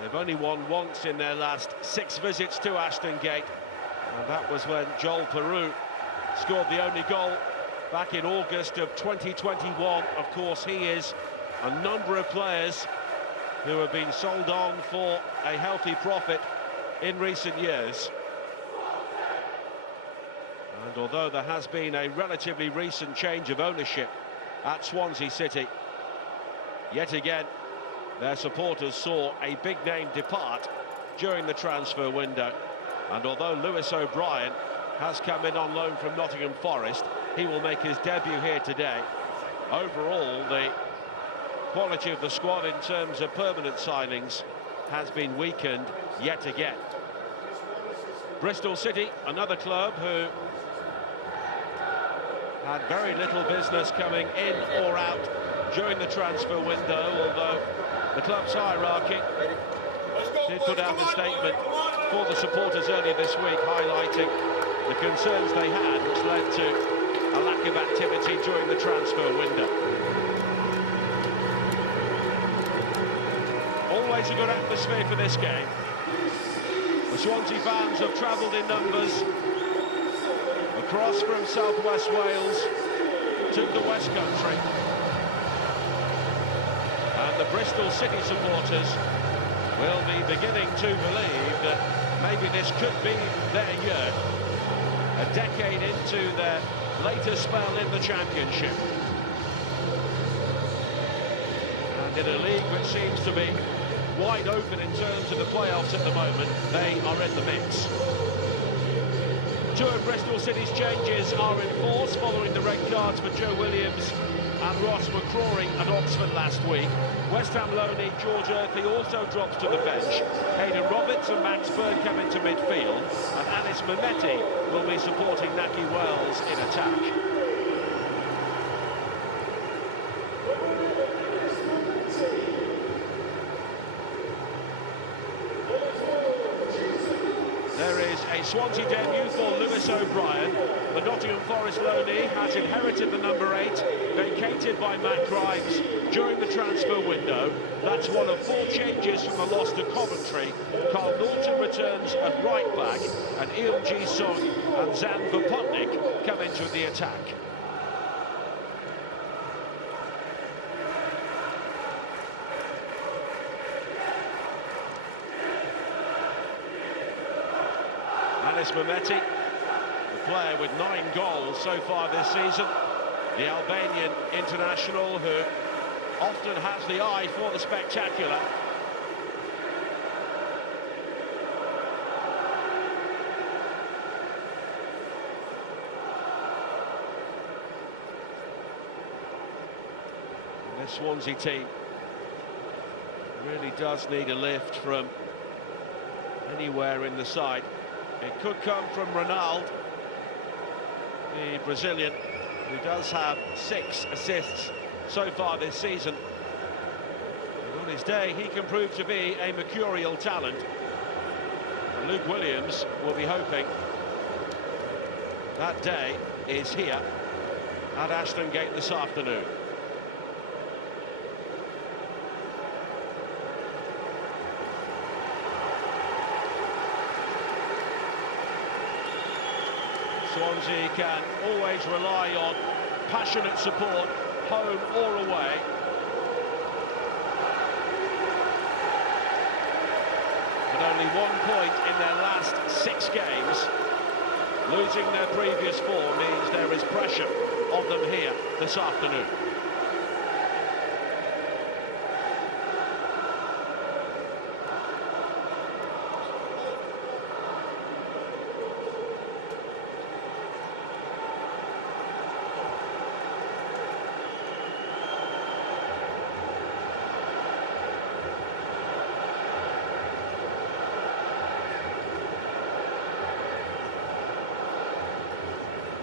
They've only won once in their last 6 visits to Ashton Gate, and that was when Joel Peru scored the only goal back in August of 2021. Of course, he is a number of players who have been sold on for a healthy profit in recent years. And although there has been a relatively recent change of ownership at Swansea City, yet again their supporters saw a big name depart during the transfer window. And although Lewis O'Brien has come in on loan from Nottingham Forest, he will make his debut here today. Overall, the quality of the squad in terms of permanent signings has been weakened yet again. Bristol City, another club who had very little business coming in or out during the transfer window, although the club's hierarchy did put out a statement for the supporters earlier this week highlighting the concerns they had, which led to a lack of activity during the transfer window. Always a good atmosphere for this game. The Swansea fans have travelled in numbers across from southwest Wales to the West Country. And the Bristol City supporters will be beginning to believe that maybe this could be their year. A decade into their latest spell in the Championship. And in a league which seems to be wide open in terms of the playoffs at the moment, they are in the mix. 2 of Bristol City's changes are in force following the red cards for Joe Williams and Ross McCrory at Oxford last week. West Ham loanee George Earthy also drops to the bench. Hayden Roberts and Max Bird come into midfield, and Anis Mehmeti will be supporting Naki Wells in attack. There is a Swansea debut for Lewis O'Brien. The Nottingham Forest loanee has inherited the number 8, vacated by Matt Grimes during the transfer window. That's one of 4 changes from the loss to Coventry. Carl Norton returns at right back, and Eun Ji-sung and Zan Vopotnik come into the attack. Anis Mehmeti, the player with 9 goals so far this season, the Albanian international who often has the eye for the spectacular. And this Swansea team really does need a lift from anywhere in the side. It could come from Ronaldo, the Brazilian, who does have 6 assists so far this season. And on his day, he can prove to be a mercurial talent. And Luke Williams will be hoping that day is here at Ashton Gate this afternoon. Swansea can always rely on passionate support, home or away. But only 1 point in their last 6 games. Losing their previous 4 means there is pressure on them here this afternoon.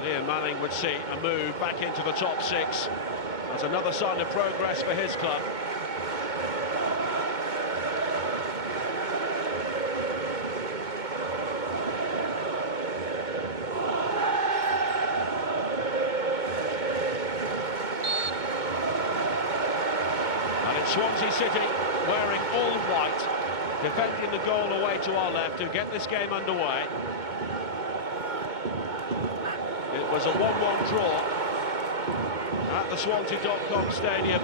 Ian Manning would see a move back into the top 6. That's another sign of progress for his club. And it's Swansea City wearing all white. defending the goal away to our left to get this game underway. It was a 1-1 draw at the Swansea.com stadium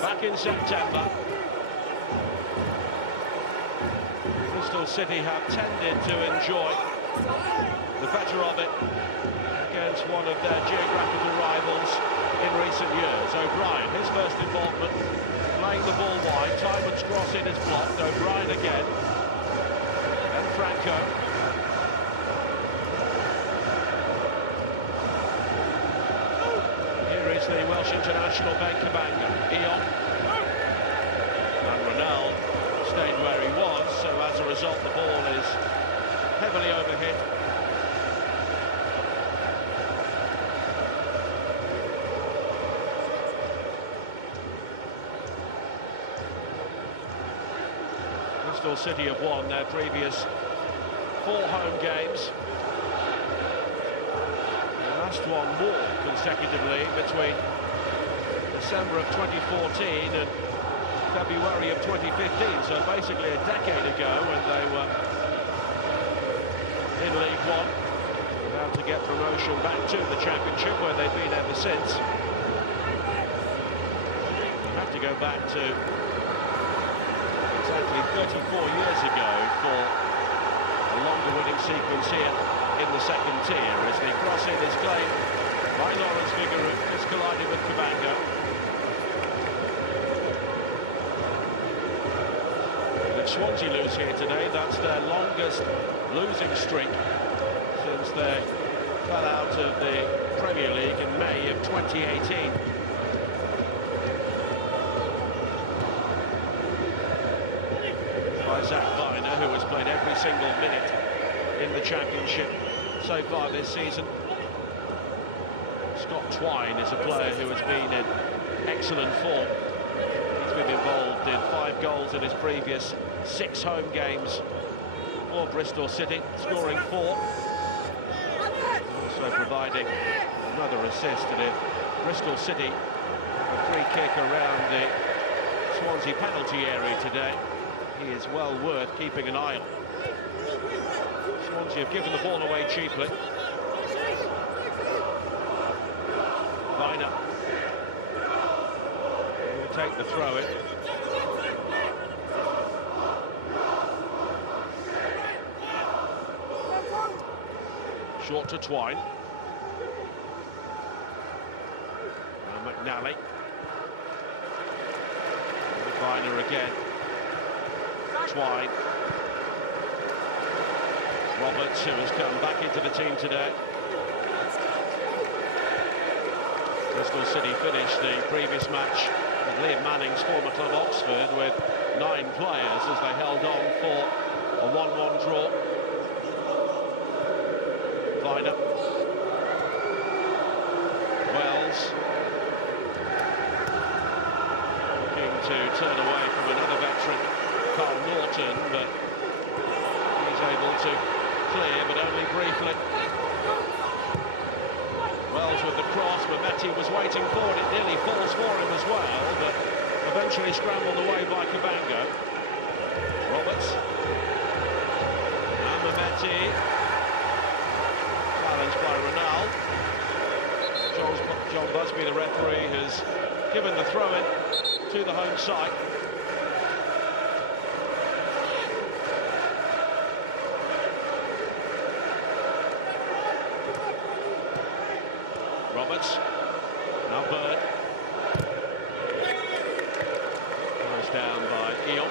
back in September. Bristol City have tended to enjoy the better of it against one of their geographical rivals in recent years. O'Brien, his first involvement, playing the ball wide. Tymon's cross in is blocked. O'Brien again. And Franco. Here is the Welsh international Ben Kabanga. Eon. And Ronald stayed where he was, so as a result the ball is heavily overhit. Bristol City have won their previous 4 home games. The last one more consecutively between December of 2014 and February of 2015, so basically a decade ago when they were in League One, about to get promotion back to the Championship, where they've been ever since. You have to go back to exactly 34 years ago for a longer winning sequence here in the second tier, as the cross-in is claimed by Lawrence Vigouroux, just collided with Kabanga. If Swansea lose here today, that's their longest losing streak since they fell out of the Premier League in May of 2018. By Zach Viner, who has played every single minute in the Championship so far this season. Scott Twine is a player who has been in excellent form. He's been involved in 5 goals in his previous 6 home games for Bristol City, scoring 4. Also providing another assist. And if Bristol City have a free kick around the Swansea penalty area today, he is well worth keeping an eye on. Swansea have given the ball away cheaply. Viner will take the throw-in. Short to Twine. Now McNally. Viner again. Twine. Roberts, who has come back into the team today. Bristol City finished the previous match at Liam Manning's former club Oxford with 9 players as they held on for a 1-1 draw. Viner. Wells. Looking to turn away from another veteran, Carl Norton, but he's able to clear, but only briefly. Wells with the cross, but Mehdi was waiting for it. It nearly falls for him as well, but eventually scrambled away by Kabanga. Roberts. And Mehdi. Challenged by Ronald. John Busby, the referee, has given the throw-in to the home side. Roberts, now Bird. Goes down by Eon.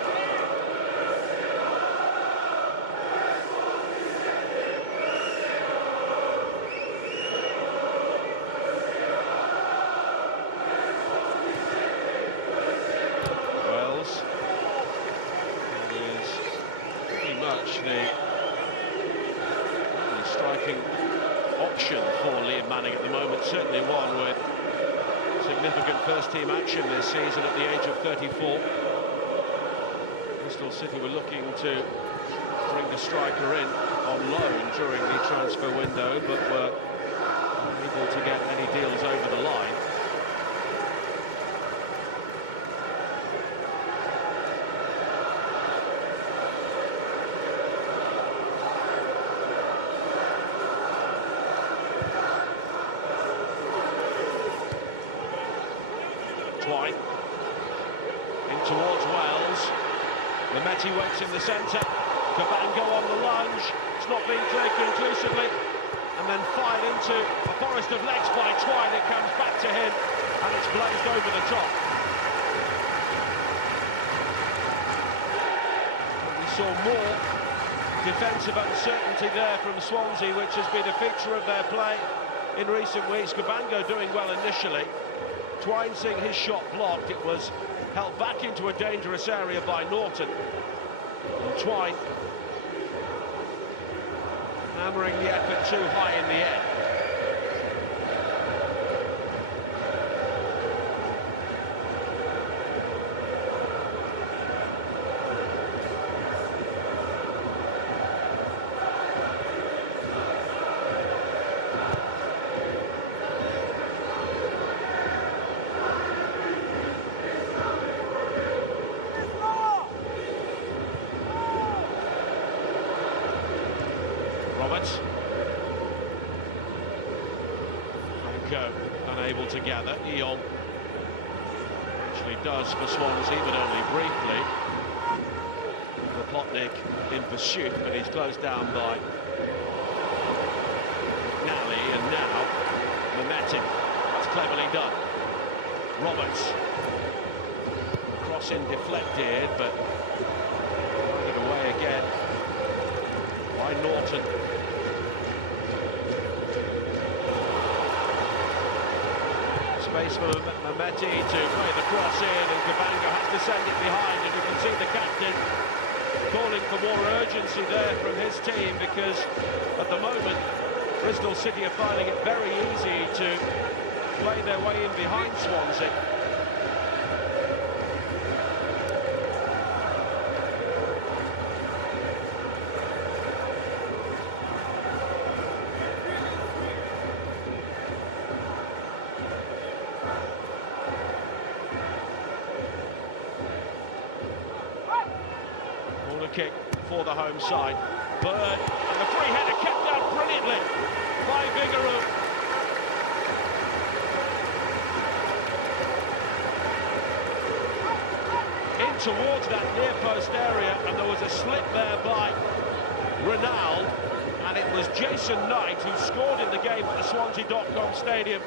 Wells is pretty much the only striking option for Liam Manning at the moment, certainly one with significant first-team action this season at the age of 34. Bristol City were looking to bring the striker in on loan during the transfer window, but were unable to get any deals over the line. Lametti waits in the centre. Cabango on the lunge. It's not being cleared conclusively. And then fired into a forest of legs by Twine. It comes back to him, and it's blazed over the top. And we saw more defensive uncertainty there from Swansea, which has been a feature of their play in recent weeks. Cabango doing well initially. Twine seeing his shot blocked. It was held back into a dangerous area by Norton. And Twine hammering the effort too high in the end. Roberts. Franco unable to gather. Eon actually does for Swansea, but only briefly. Rapotnik in pursuit, but he's closed down by Nally, and now Lametti. That's cleverly done. Roberts. Crossing deflected, but it away again by Norton. Space for Lametti to play the cross in, and Cabango has to send it behind, and you can see the captain calling for more urgency there from his team, because at the moment Bristol City are finding it very easy to play their way in behind Swansea. Kick for the home side. Bird, and the free header kept out brilliantly by Vigouroux. In towards that near post area, and there was a slip there by Ronald, and it was Jason Knight who scored in the game at the Swansea.com stadium,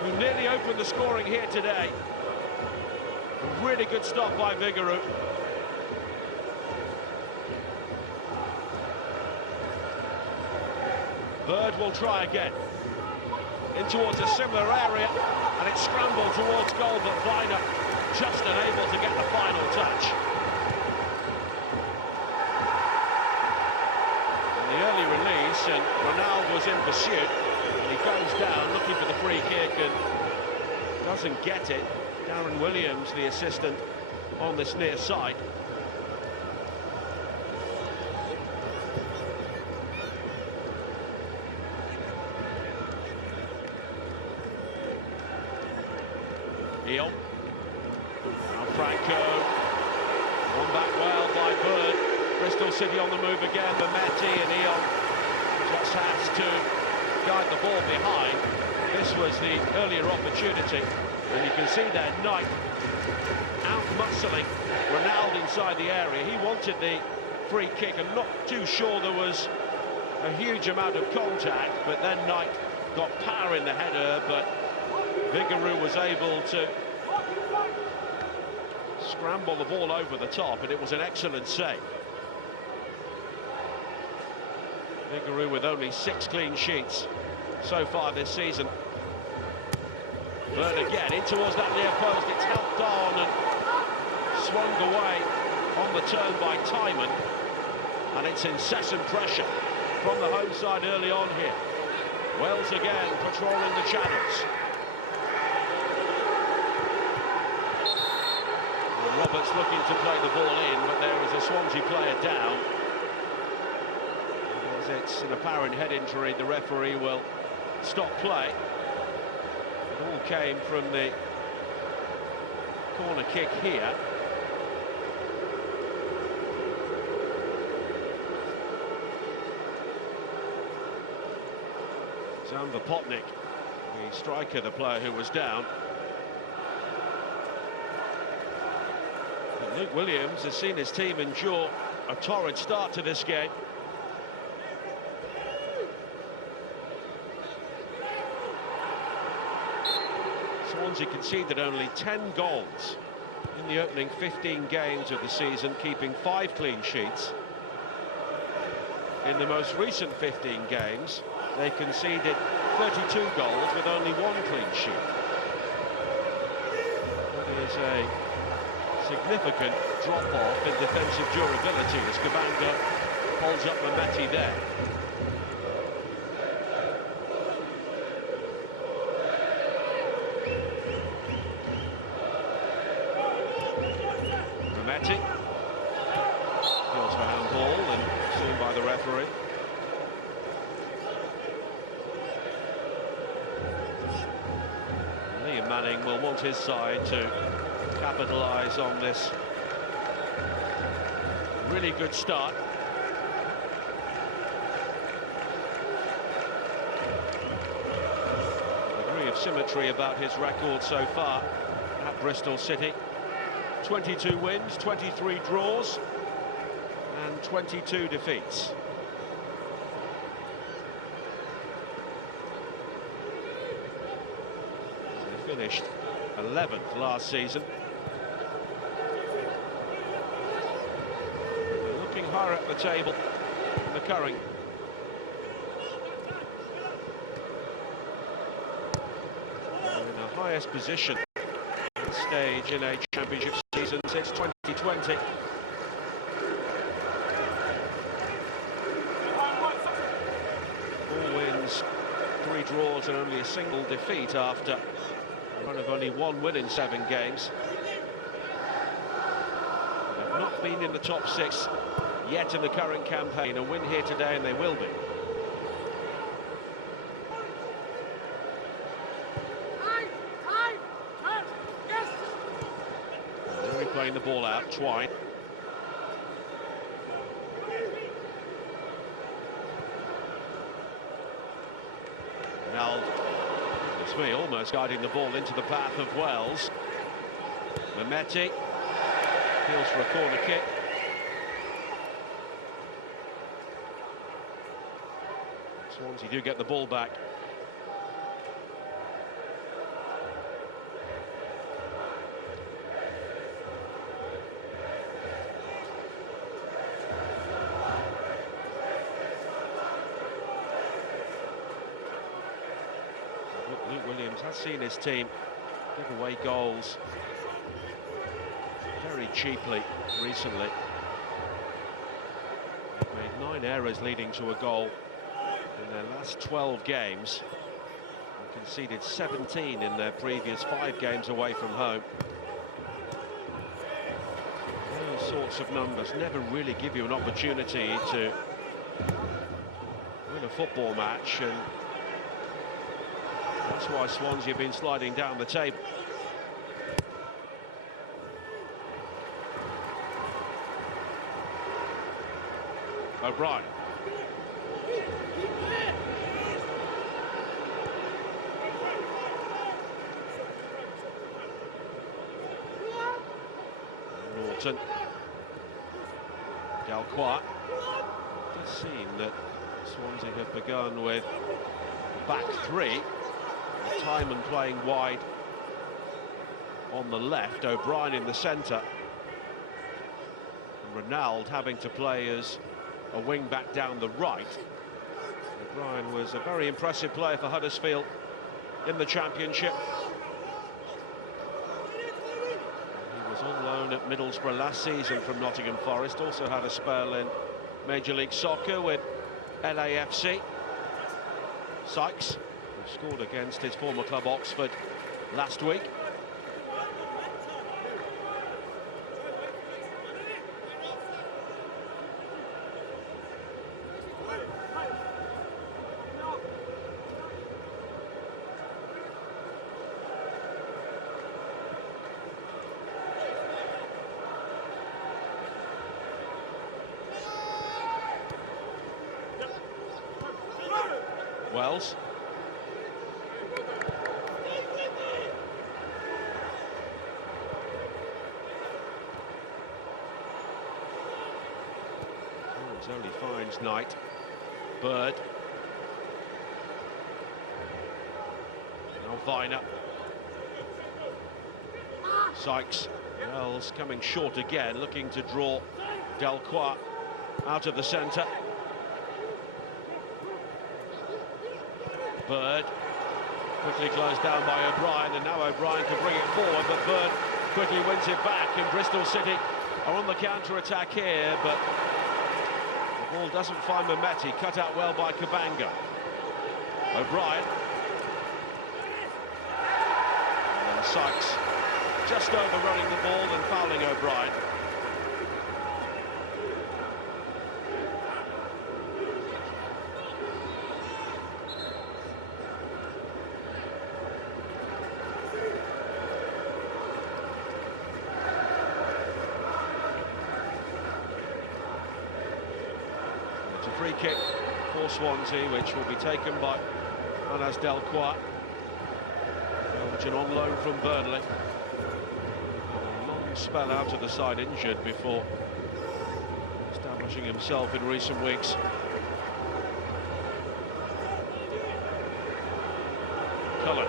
who nearly opened the scoring here today. A really good stop by Vigouroux. Bird will try again. In towards a similar area, and it's scrambled towards goal, but Viner just unable to get the final touch. And the early release, and Ronald was in pursuit, and he goes down looking for the free kick and doesn't get it. Darren Williams, the assistant, on this near side. Eon. Now Franco. Won back well by Bird. Bristol City on the move again. Lametti, and Eon just has to guide the ball behind. This was the earlier opportunity. And you can see there, Knight out-muscling Ronald inside the area. He wanted the free kick, and not too sure there was a huge amount of contact, but then Knight got power in the header, but Vigouroux was able to scramble the ball over the top, and it was an excellent save. Vigouroux with only 6 clean sheets so far this season. Bird again in towards that near post. It's helped on and swung away on the turn by Timon, and it's incessant pressure from the home side early on here. Wells again patrolling the channels. Roberts looking to play the ball in, but there is a Swansea player down. As it's an apparent head injury, the referee will stop play. It all came from the corner kick here. Rapotnik, the striker, the player who was down. Luke Williams has seen his team endure a torrid start to this game. Swansea conceded only 10 goals in the opening 15 games of the season, keeping 5 clean sheets. In the most recent 15 games, they conceded 32 goals with only 1 clean sheet. That is a significant drop-off in defensive durability as Kabanga holds up Matchday there. Matchday appeals for handball and seen by the referee. Liam Manning will want his side to capitalise on this really good start. A degree of symmetry about his record so far at Bristol City. 22 wins, 23 draws and 22 defeats. They finished 11th last season. They're looking higher up the table in the current. They're in the highest position stage in a championship season since 2020. Four wins, 3 draws and only a single defeat after a run of only 1 win in 7 games. They've not been in the top 6 yet in the current campaign. A win here today and they will be. Playing the ball out, Twine. Now, it's me almost guiding the ball into the path of Wells. Matchday appeals for a corner kick. Swansea do get the ball back. Luke Williams has seen his team give away goals very cheaply recently. They've made 9 errors leading to a goal in their last 12 games and conceded 17 in their previous 5 games away from home. Those sorts of numbers never really give you an opportunity to win a football match, and that's why Swansea have been sliding down the table. O'Brien. Norton. Galquat. It does seem that Swansea have begun with a back 3. Timon playing wide on the left, O'Brien in the centre, and Ronald having to play as a wing back down the right. O'Brien was a very impressive player for Huddersfield in the Championship. He was on loan at Middlesbrough last season from Nottingham Forest, also had a spell in Major League Soccer with LAFC. Sykes, who scored against his former club Oxford last week. Wells. It's only finds Knight. Bird. Now Viner. Sykes. Wells coming short again, looking to draw Delcroix out of the centre. Bird. Quickly closed down by O'Brien, and now O'Brien can bring it forward, but Bird quickly wins it back, and Bristol City are on the counter-attack here, but the ball doesn't find Mehmeti, cut out well by Kabanga. O'Brien. And Sykes just overrunning the ball and fouling O'Brien. It's a free kick for Swansea, which will be taken by Anas Delcroix, Belgian on loan from Burnley. A long spell out of the side, injured before establishing himself in recent weeks. Cullen.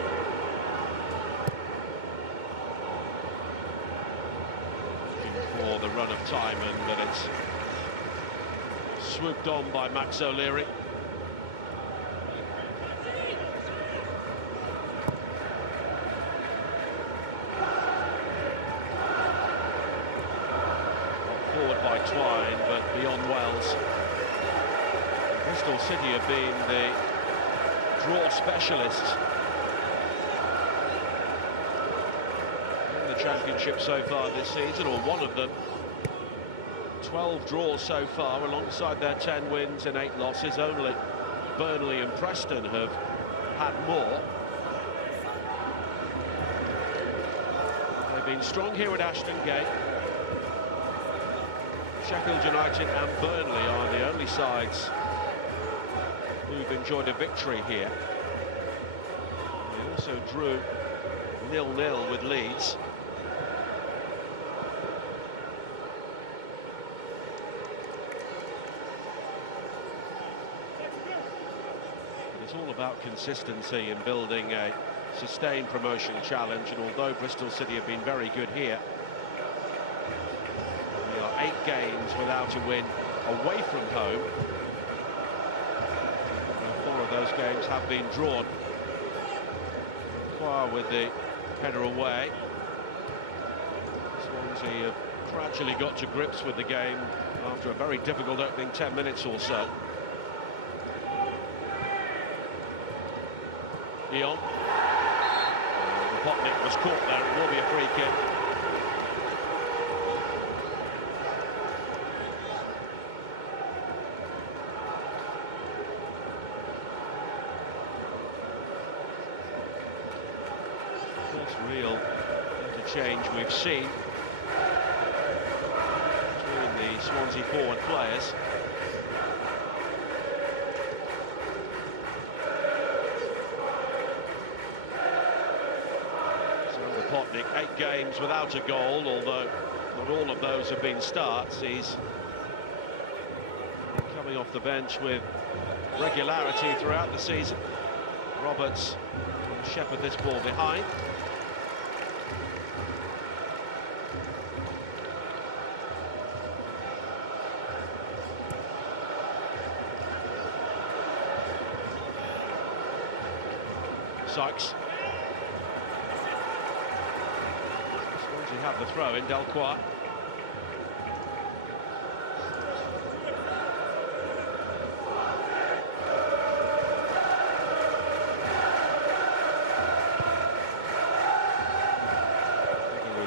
Looking for the run of time, but it's swooped on by Max O'Leary. Forward by Twine, but beyond Wells. Bristol City have been the draw specialists in the Championship so far this season, or one of them. 12 draws so far, alongside their 10 wins and 8 losses. Only Burnley and Preston have had more. They've been strong here at Ashton Gate. Sheffield United and Burnley are the only sides who've enjoyed a victory here. They also drew 0-0 with Leeds. It's all about consistency in building a sustained promotion challenge, and although Bristol City have been very good here, they are 8 games without a win away from home. And 4 of those games have been drawn. Far with the header away. Swansea have gradually got to grips with the game after a very difficult opening 10 minutes or so. Eon. Potnik was caught there, it will be a free kick. First real interchange we've seen between the Swansea forward players. Potnik, 8 games without a goal, although not all of those have been starts. He's coming off the bench with regularity throughout the season. Roberts will shepherd this ball behind. Sykes. We have the throw in, Delcroix.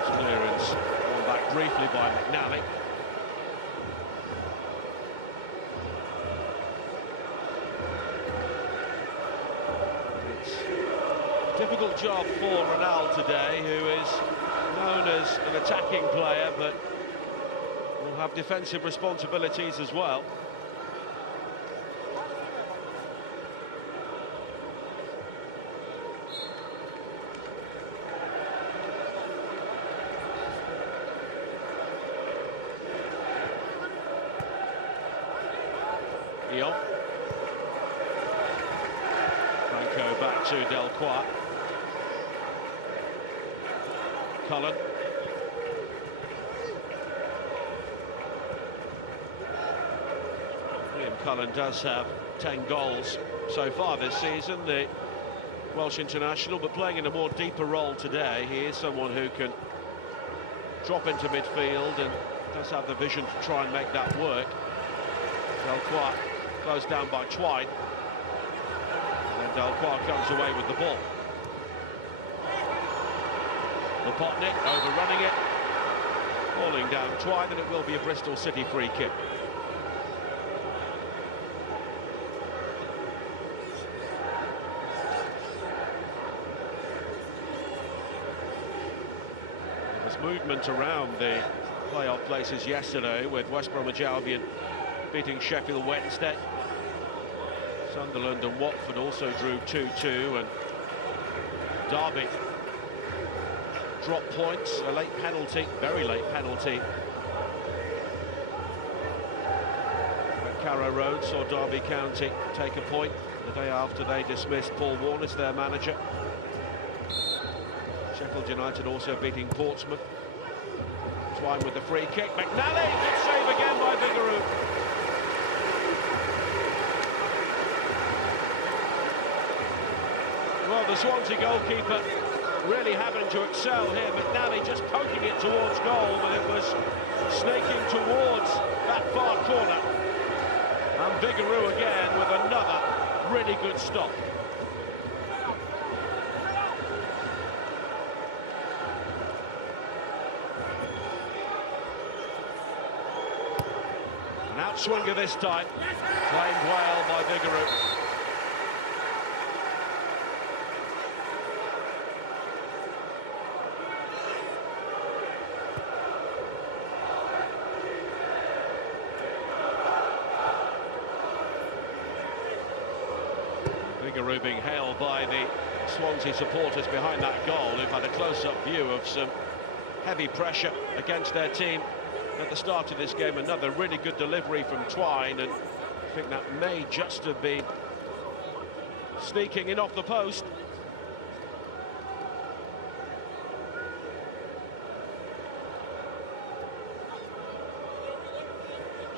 Clearance gone back briefly by McNally. It's a difficult job for Ronald today, who is known as an attacking player, but will have defensive responsibilities as well. Eon. Franco back to Delcroix. Cullen. Liam Cullen does have 10 goals so far this season, the Welsh international, but playing in a more deeper role today. He is someone who can drop into midfield and does have the vision to try and make that work. Delcroix closed down by Twine, and then Delcroix comes away with the ball. Lopotnik overrunning it, falling down Twine, and it will be a Bristol City free kick. There's movement around the playoff places yesterday, with West Bromwich Albion beating Sheffield Wednesday. Sunderland and Watford also drew 2-2, and Derby dropped points, a late penalty, very late penalty. At Carrow Road saw Derby County take a point the day after they dismissed Paul Warne as their manager. Sheffield United also beating Portsmouth. Twine with the free kick. McNally, good save again by Vigouroux. Well, the Swansea goalkeeper really having to excel here. McNally just poking it towards goal, but it was snaking towards that far corner. And Vigouroux again with another really good stop. An outswinger this time, claimed well by Vigouroux. Vigouroux being hailed by the Swansea supporters behind that goal, who've had a close-up view of some heavy pressure against their team at the start of this game. Another really good delivery from Twine, and I think that may just have been sneaking in off the post.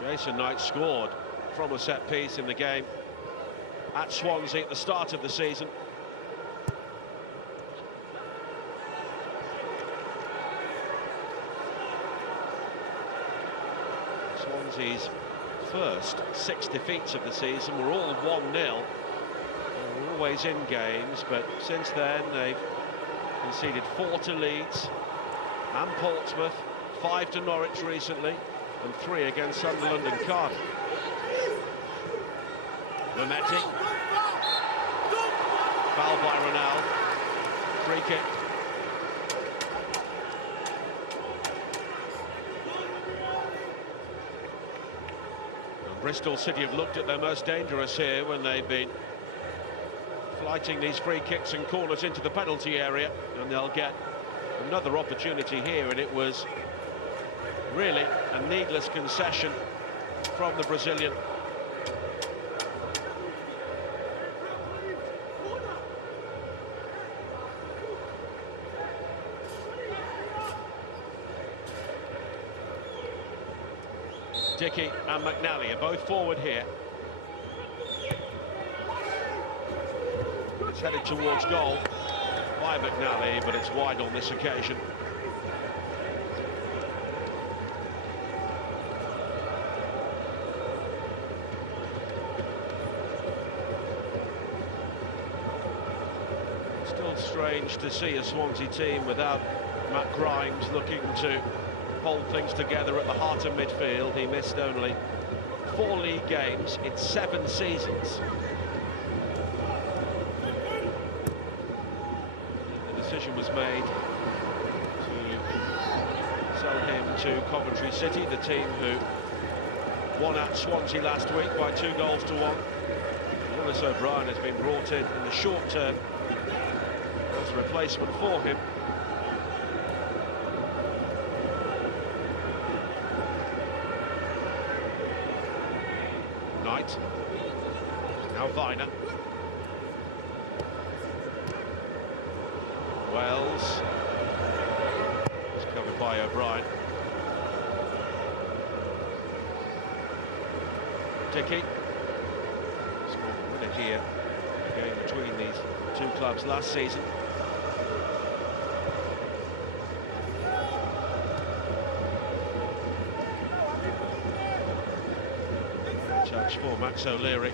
Jason Knight scored from a set piece in the game at Swansea at the start of the season. Swansea's first 6 defeats of the season were all 1-0. They were always in games, but since then they've conceded 4 to Leeds and Portsmouth, 5 to Norwich recently, and 3 against Sunderland and Cardiff. Lametti. Foul by Ronald. Free kick. And Bristol City have looked at their most dangerous here when they've been flighting these free kicks and corners into the penalty area, and they'll get another opportunity here, and it was really a needless concession from the Brazilian. Dickey and McNally are both forward here. It's headed towards goal by McNally, but it's wide on this occasion. Still strange to see a Swansea team without Matt Grimes looking to hold things together at the heart of midfield. He missed only 4 league games in 7 seasons. The decision was made to sell him to Coventry City, the team who won at Swansea last week by 2-1. Willis O'Brien has been brought in the short term as a replacement for him. Knight. Now Viner. Wells. It's covered by O'Brien. Dickey. Scored a winner here. A game between these two clubs last season. Touch for Max O'Leary.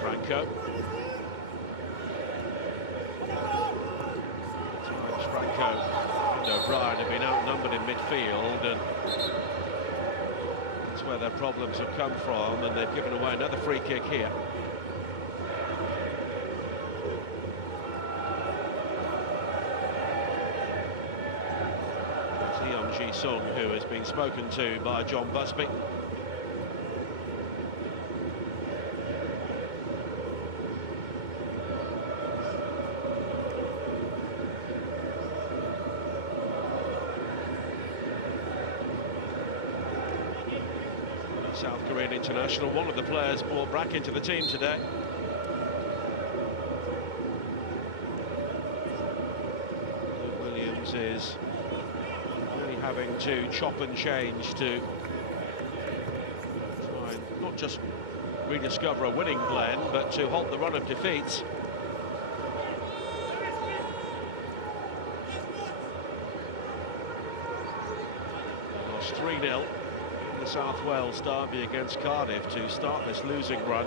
Franco. Franco and O'Brien have been outnumbered in midfield, and that's where their problems have come from, and they've given away another free kick here. It's Eon Ji-sung who has been spoken to by John Busby. South Korean international, one of the players brought back into the team today. Luke Williams is really having to chop and change to try and not just rediscover a winning blend, but to halt the run of defeats. They lost 3-0. The South Wales derby against Cardiff to start this losing run.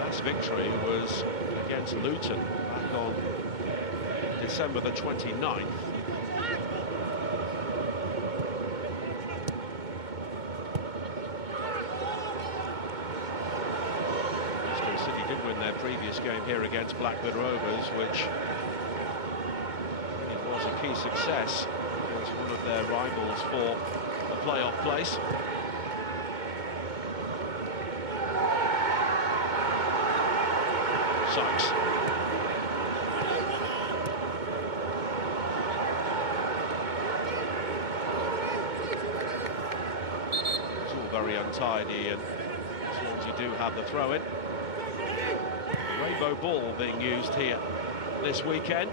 Last victory was against Luton back on December the 29th. Bristol City did win their previous game here against Blackburn Rovers, which was a key success against one of their rivals for a playoff place. Sykes. It's all very untidy, and Swansea do have the throw-in. Rainbow ball being used here this weekend.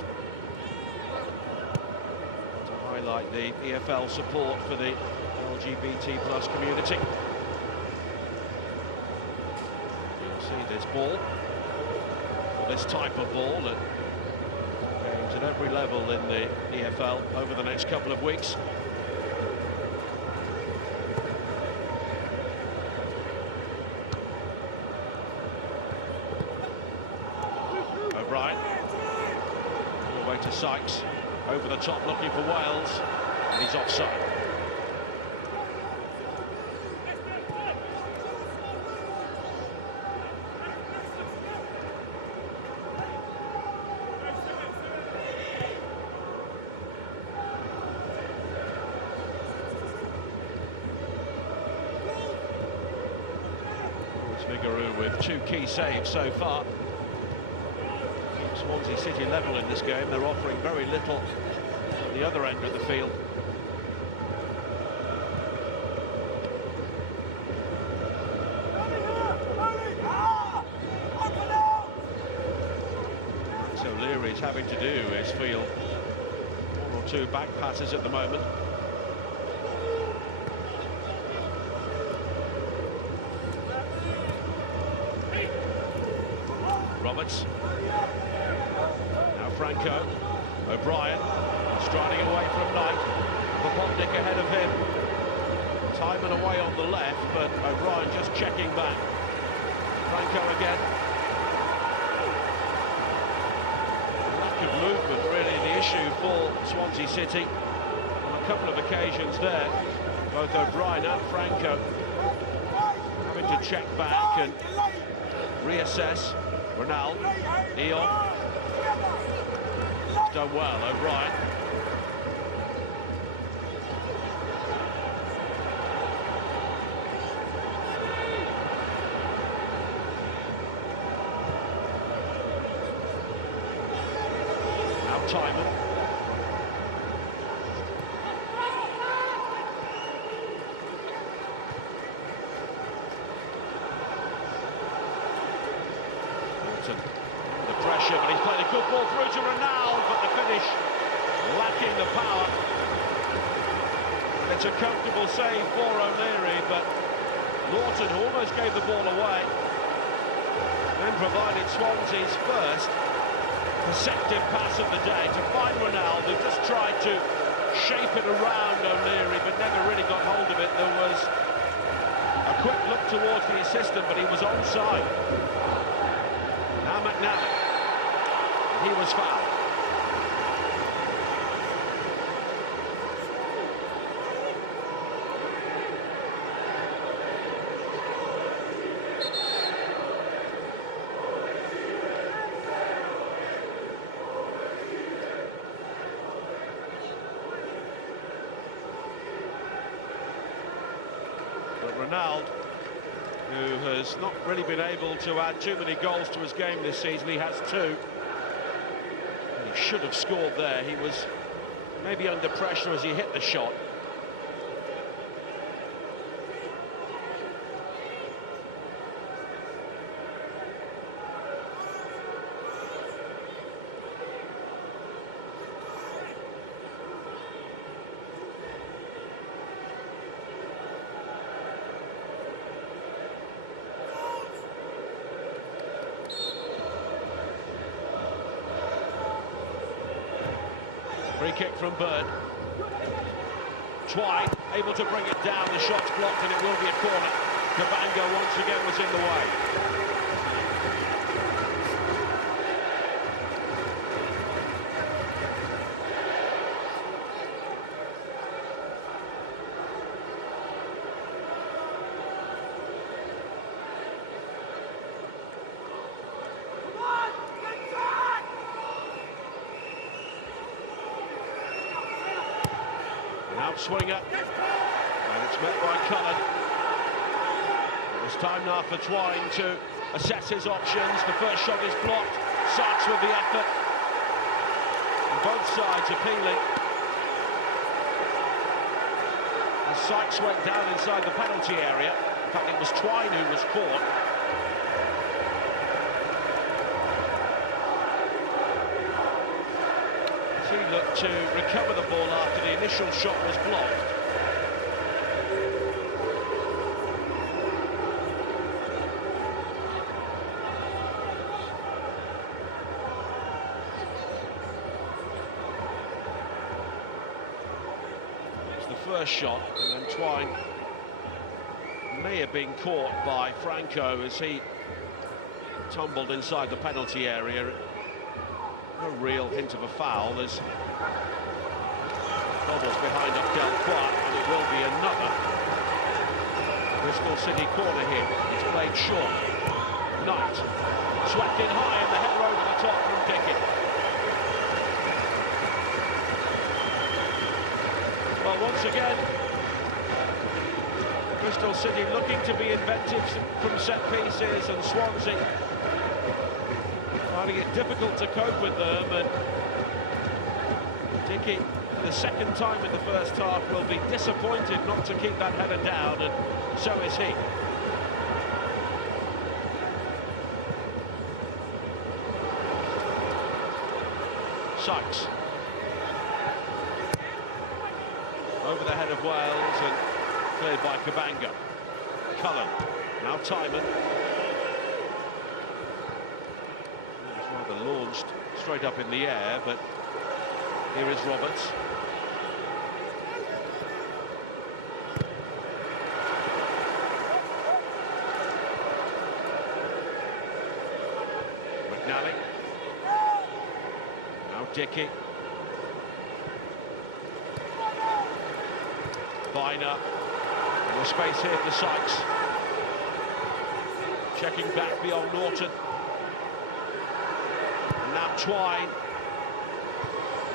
Like the EFL support for the LGBT plus community. You'll see this ball, or this type of ball, at games at every level in the EFL over the next couple of weeks. O'Brien, all the way to Sykes. Over the top, looking for Wales, and he's offside. It's Vigouroux with 2 key saves so far. Swansea City level in this game. They're offering very little at the other end of the field. So Leary's having to do is field 1 or 2 back passes at the moment. Roberts. Now Franco. O'Brien striding away from Knight. Popotnik ahead of him. Timon away on the left, but O'Brien just checking back. Franco again. Lack of movement really the issue for Swansea City. On a couple of occasions there, both O'Brien and Franco having to check back and reassess. Ronaldo, Eon. He's done well, O'Brien. Now Timon. Under pressure, but he's played a good ball through to Ronaldo, but the finish lacking the power. And it's a comfortable save for O'Leary, but Norton, who almost gave the ball away, then provided Swansea's first perceptive pass of the day to find Ronaldo, who just tried to shape it around O'Leary, but never really got hold of it. There was a quick look towards the assistant, but he was onside. Now McNally, he was fouled. But Ronaldo, who has not really been able to add too many goals to his game this season, he has 2. And he should have scored there. He was maybe under pressure as he hit the shot. Free kick from Bird. Twine able to bring it down. The shot's blocked and it will be a corner. Kabanga once again was in the way. Outswinger, and it's met by Cullen. It's time now for Twine to assess his options. The first shot is blocked. Sykes with the effort. And both sides appealing. As Sykes went down inside the penalty area. In fact, it was Twine who was caught. He looked to recover the ball after the initial shot was blocked. It's the first shot, and then Twine may have been caught by Franco as he tumbled inside the penalty area. No real hint of a foul. There's bubbles behind Abdelquat, and it will be another Bristol City corner here. It's played short. Knight swept in high, and the header over the top from Dickey. Well, once again, Bristol City looking to be inventive from set pieces, and Swansea finding it difficult to cope with them. And Dickey, the second time in the first half, will be disappointed not to keep that header down, and so is he. Sykes over the head of Wales and cleared by Kabanga. Cullen, now Timon. Launched straight up in the air, but here is Roberts. McNally. Now Dickey. Viner. More space here for Sykes. Checking back beyond Norton. now Twine.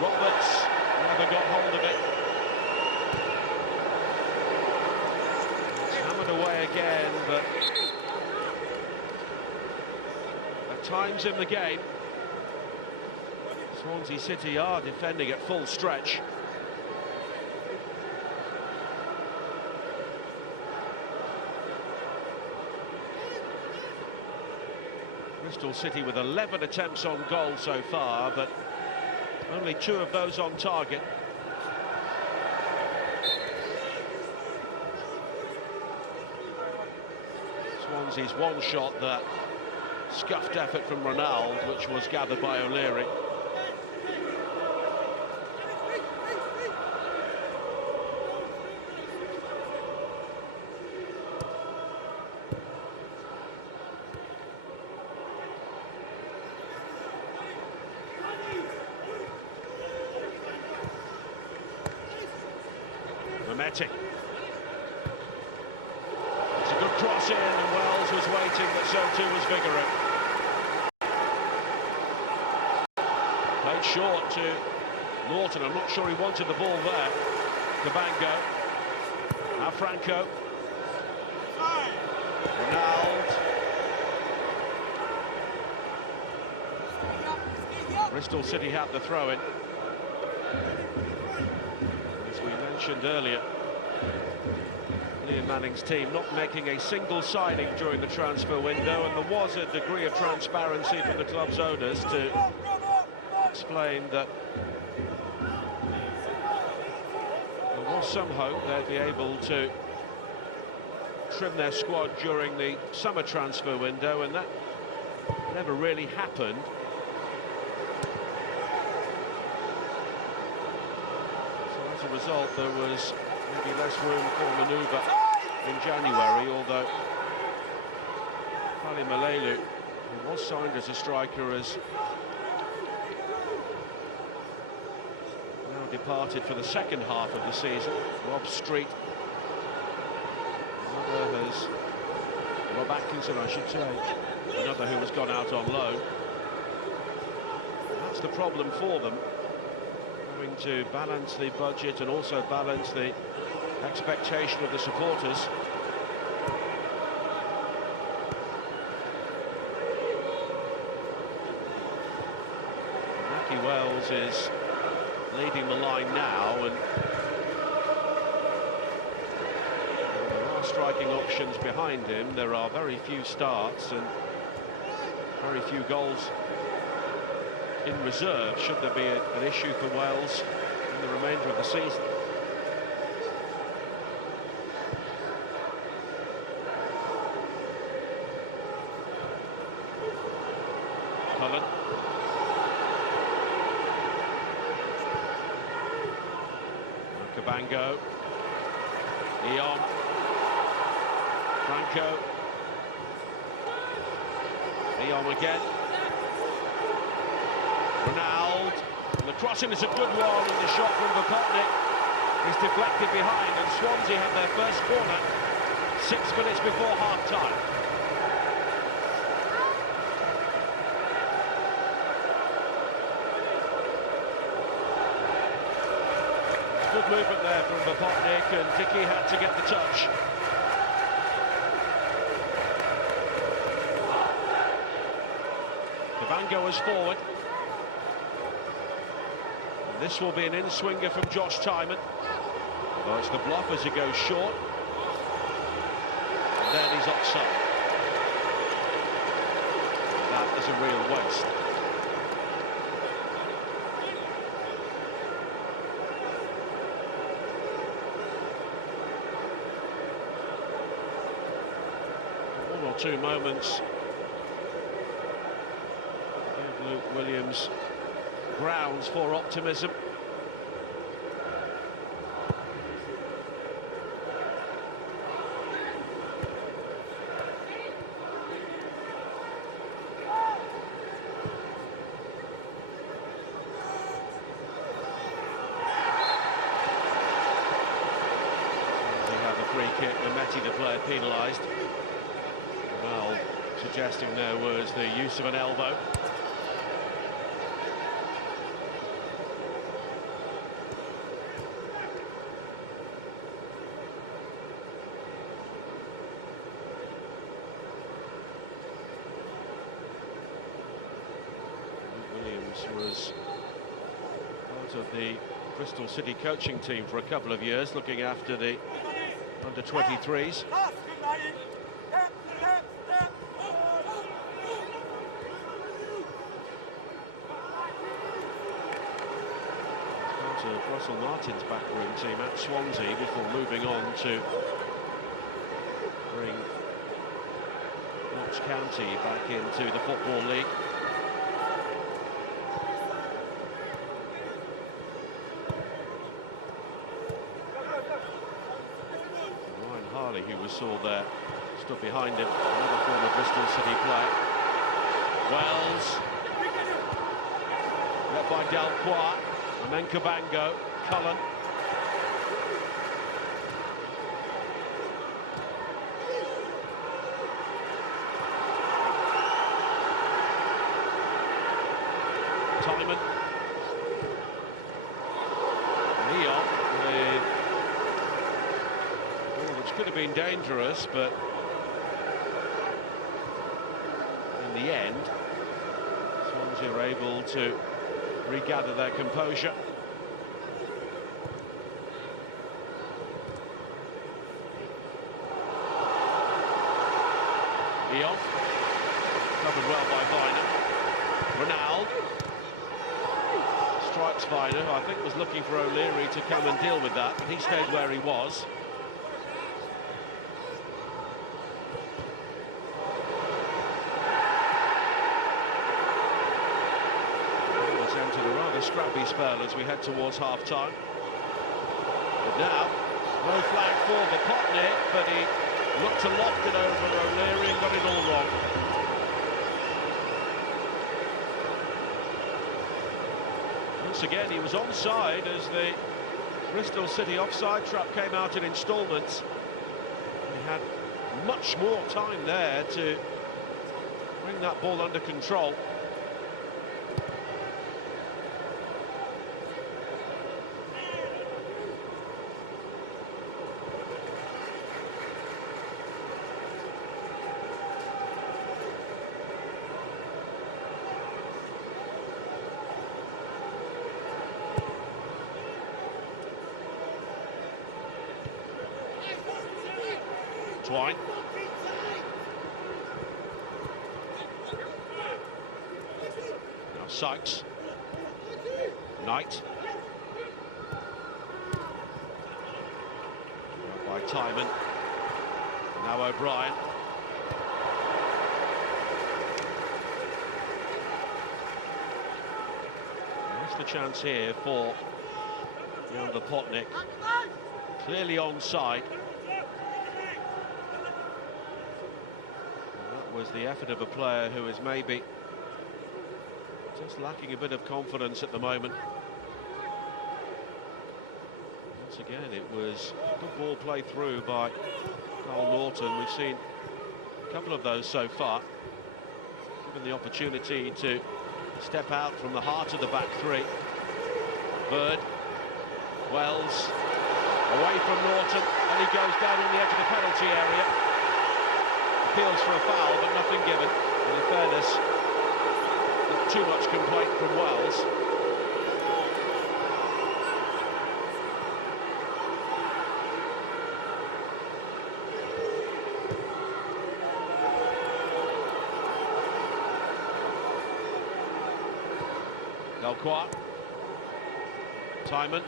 Roberts never got hold of it. It's hammered away again, but at times in the game, Swansea City are defending at full stretch. Bristol City with 11 attempts on goal so far, but only 2 of those on target. Swansea's one shot, that scuffed effort from Ronald, which was gathered by O'Leary. It's a good cross in, and Wells was waiting, but so too was Vigouroux. Played short to Norton. I'm not sure he wanted the ball there. Cabango. Now Franco. Ronald. Bristol City had the throw-in. As we mentioned earlier, Liam Manning's team not making a single signing during the transfer window, and there was a degree of transparency from the club's owners to explain that there was some hope they'd be able to trim their squad during the summer transfer window, and that never really happened. So as a result, there was maybe less room for manoeuvre in January, although Fally Malelu, who was signed as a striker, has now departed for the second half of the season. Rob Street, Rob Atkinson, I should say, another who has gone out on loan. That's the problem for them, having to balance the budget and also balance the expectation of the supporters. Ricky Wells is leading the line now, and there are striking options behind him. There are very few starts and very few goals in reserve, should there be an issue for Wales in the remainder of the season. Cullen. Cabango. Eon. Franco. Eon again. Ronald. The crossing is a good one, and the shot from Vopotnik is deflected behind, and Swansea have their first corner 6 minutes before half-time. Good movement there from Vopotnik, and Dickey had to get the touch. Cabango is forward. And this will be an in-swinger from Josh Tymon. Although it's the bluff as he goes short. And then he's offside. That is a real waste. One or two moments give Luke Williams grounds for optimism. They have the free kick, Lametti, the player, penalised. Well, suggesting there was the use of an elbow. James was part of the Bristol City coaching team for a couple of years, looking after the under-23s. Part of Russell Martin's backroom team at Swansea before moving on to bring Notts County back into the Football League. Who we saw there, stood behind him, another former Bristol City player. Wells, led by Delquois, and then Cabango, Cullen. Timon. Leon with... which could have been dangerous, but in the end, Swansea are able to regather their composure. Leon, covered well by Viner. Ronald strikes Viner, who I think was looking for O'Leary to come and deal with that, but he stayed where he was. Entered a rather scrappy spell as we head towards half-time. But now, no flag for the Potnick, but he looked to loft it over O'Leary and got it all wrong. Once again, he was onside as the Bristol City offside trap came out in instalments. He had much more time there to bring that ball under control. Twine. Now Sykes. Knight. By Timon. Now O'Brien. That's the chance here for the Potnick. Clearly onside. Was the effort of a player who is maybe just lacking a bit of confidence at the moment. Once again, it was good ball play through by Carl Norton. We've seen a couple of those so far. Given the opportunity to step out from the heart of the back three. Bird, Wells, away from Norton, and he goes down on the edge of the penalty area. Appeals for a foul, but nothing given. And in fairness, not too much complaint from Wells. Delquois. Timon.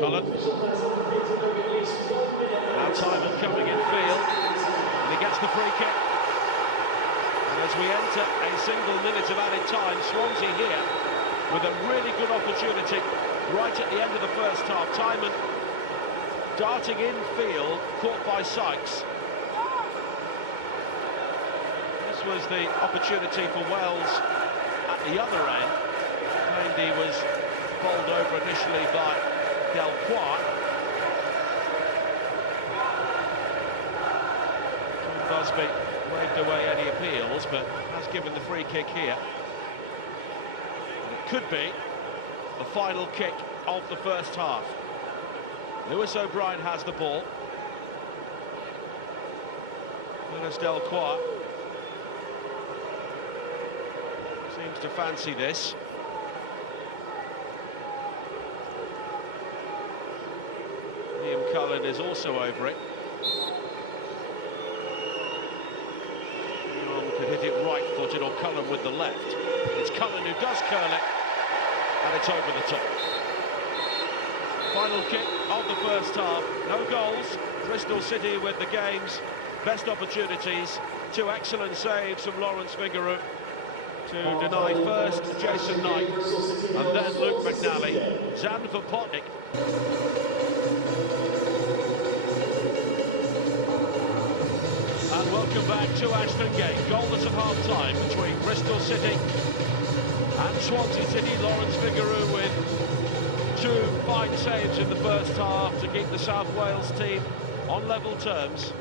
Cullen. Now Timon coming in field, and he gets the free kick. And as we enter a single minute of added time, Swansea here with a really good opportunity right at the end of the first half. Timon darting in field, caught by Sykes. This was the opportunity for Wells at the other end. Claimed he was bowled over initially by Delquois. John Busby waved away any appeals, but has given the free kick here. could be the final kick of the first half. Lewis O'Brien has the ball. Dennis Delcroix seems to fancy this. Liam Cullen is also over it. Could hit it right-footed, or Cullen with the left. It's Cullen who does curl it, and it's over the top. Final kick of the first half. No goals. Bristol City with the game's best opportunities. Two excellent saves from Lawrence Vigouroux to deny first Jason Knight and then Luke McNally. Zan for Potnick. And welcome back to Ashton Gate. Goalless at half-time between Bristol City and Swansea City. Lawrence Vigouroux with two fine saves in the first half to keep the South Wales team on level terms.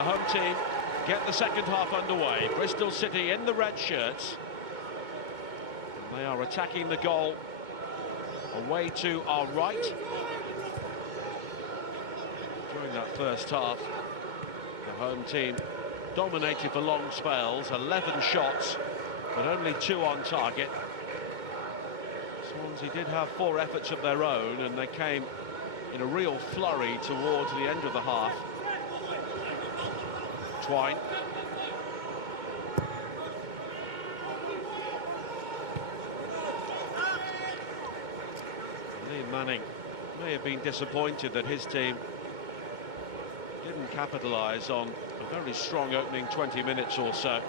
Home team get the second half underway. Bristol City in the red shirts. And they are attacking the goal away to our right. During that first half, the home team dominated for long spells, 11 shots, but only 2 on target. Swansea did have 4 efforts of their own, and they came in a real flurry towards the end of the half. Twine. Liam Manning may have been disappointed that his team didn't capitalise on a very strong opening 20 minutes or so.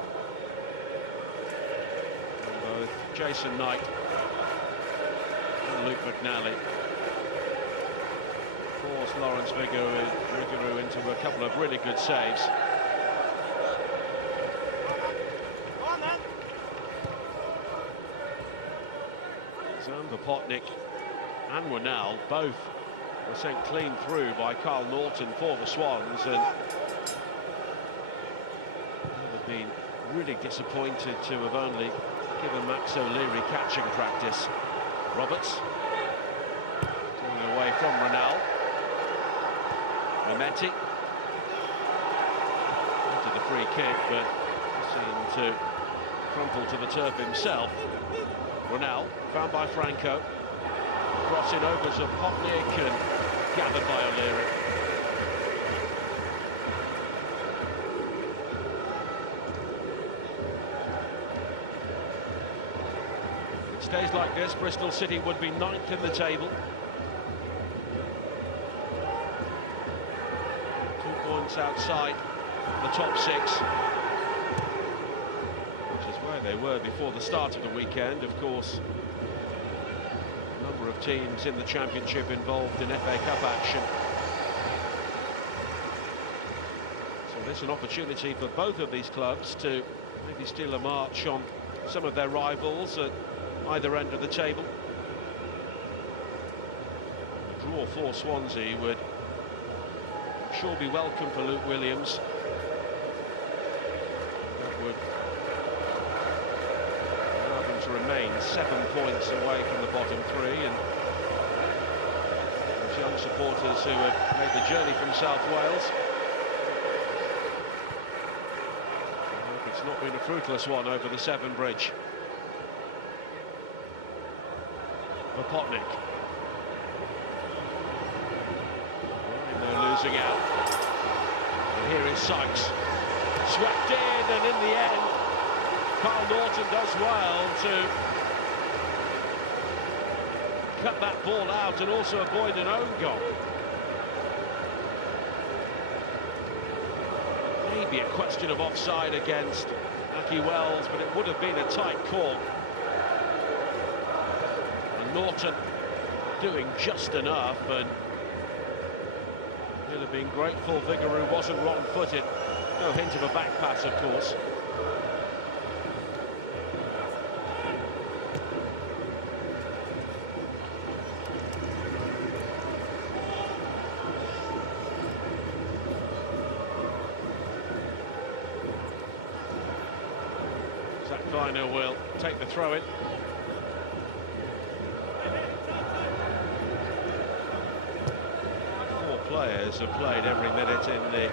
And both Jason Knight and Luke McNally forced Lawrence Vigouroux into a couple of really good saves. Zander Potnick and Winnall both were sent clean through by Carl Norton for the Swans, and they have been really disappointed to have only given Max O'Leary catching practice. Roberts taking away from Winnall. Mehmeti into the free kick, but seemed to crumple to the turf himself. Winnall found by Franco, crossing over to Potnick and gathered by O'Leary. If it stays like this, Bristol City would be 9th in the table. 2 points outside the top 6. Where they were before the start of the weekend. Of course, a number of teams in the Championship involved in FA Cup action. So there's an opportunity for both of these clubs to maybe steal a march on some of their rivals at either end of the table. A draw for Swansea would, I'm sure, be welcome for Luke Williams. That would to remain 7 points away from the bottom 3, and those young supporters who have made the journey from South Wales, I hope it's not been a fruitless one over the Severn Bridge. For Potnick. They're losing out. And here is Sykes. Swept in, and in the end, Carl Norton does well to cut that ball out and also avoid an own goal. Maybe a question of offside against Aki Wells, but it would have been a tight call. And Norton doing just enough, and he'll have been grateful Vigouroux wasn't wrong-footed. No hint of a back pass, of course. Zach Viner will take the throw in. Four players have played every minute in the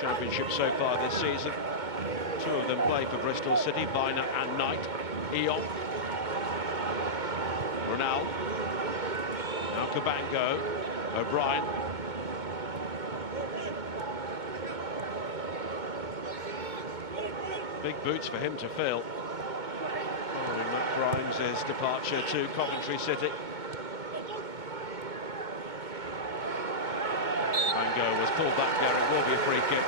Championship so far this season. Two of them play for Bristol City, Viner and Knight. Eon. Ronald. Now Cabango. O'Brien. Big boots for him to fill. Following Matt Grimes' departure to Coventry City. Cabango was pulled back there. It will be a free kick.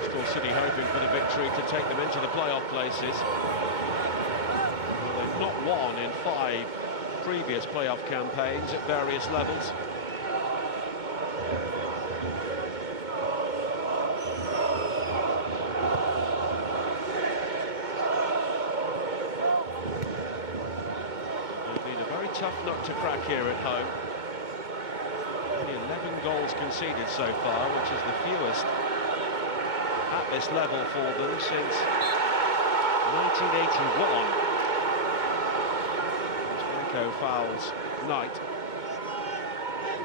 Bristol City hoping for the victory to take them into the playoff places. They've not won in 5 previous playoff campaigns at various levels. They've been a very tough nut to crack here at home. Only 11 goals conceded so far, which is the fewest at this level for them since 1981. Fouls Knight.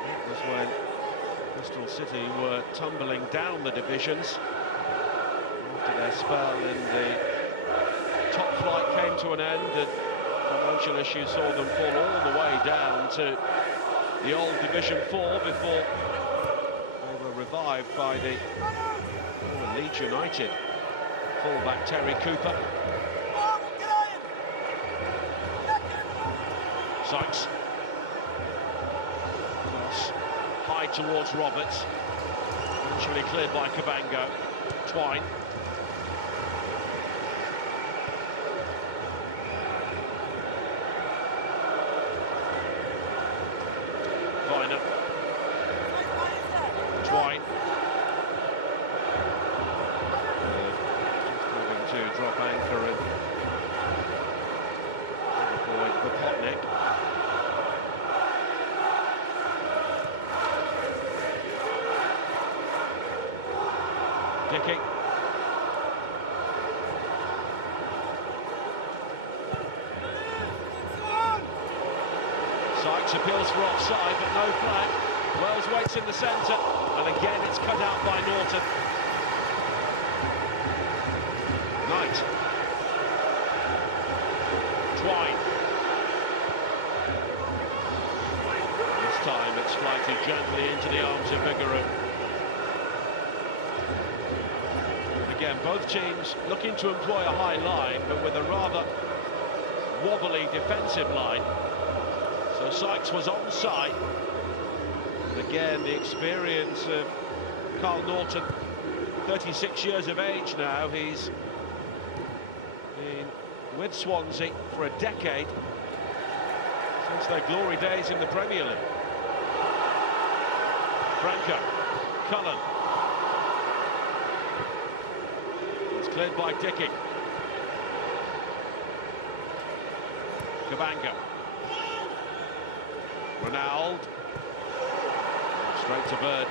That was when Bristol City were tumbling down the divisions after their spell in the top flight came to an end and financial issues saw them fall all the way down to the old Division 4 before they were revived by the Leeds United fullback Terry Cooper. Sykes. Cross high towards Roberts. Eventually cleared by Cabango. Twine. Viner. Twine. Just moving to drop anchor and avoid Popotnik. Dickey. Sykes appeals for offside, but no flag. Wells waits in the centre, and again it's cut out by Norton. Knight. Twine. This time it's flighted gently into the arms of Vigouroux. Again, both teams looking to employ a high line, but with a rather wobbly defensive line. So Sykes was onside. And again, the experience of Carl Norton, 36 years of age now. He's been with Swansea for a decade, since their glory days in the Premier League. Franco, Cullen. Cleared by Dickey. Cabango. Ronald. Straight to Bird.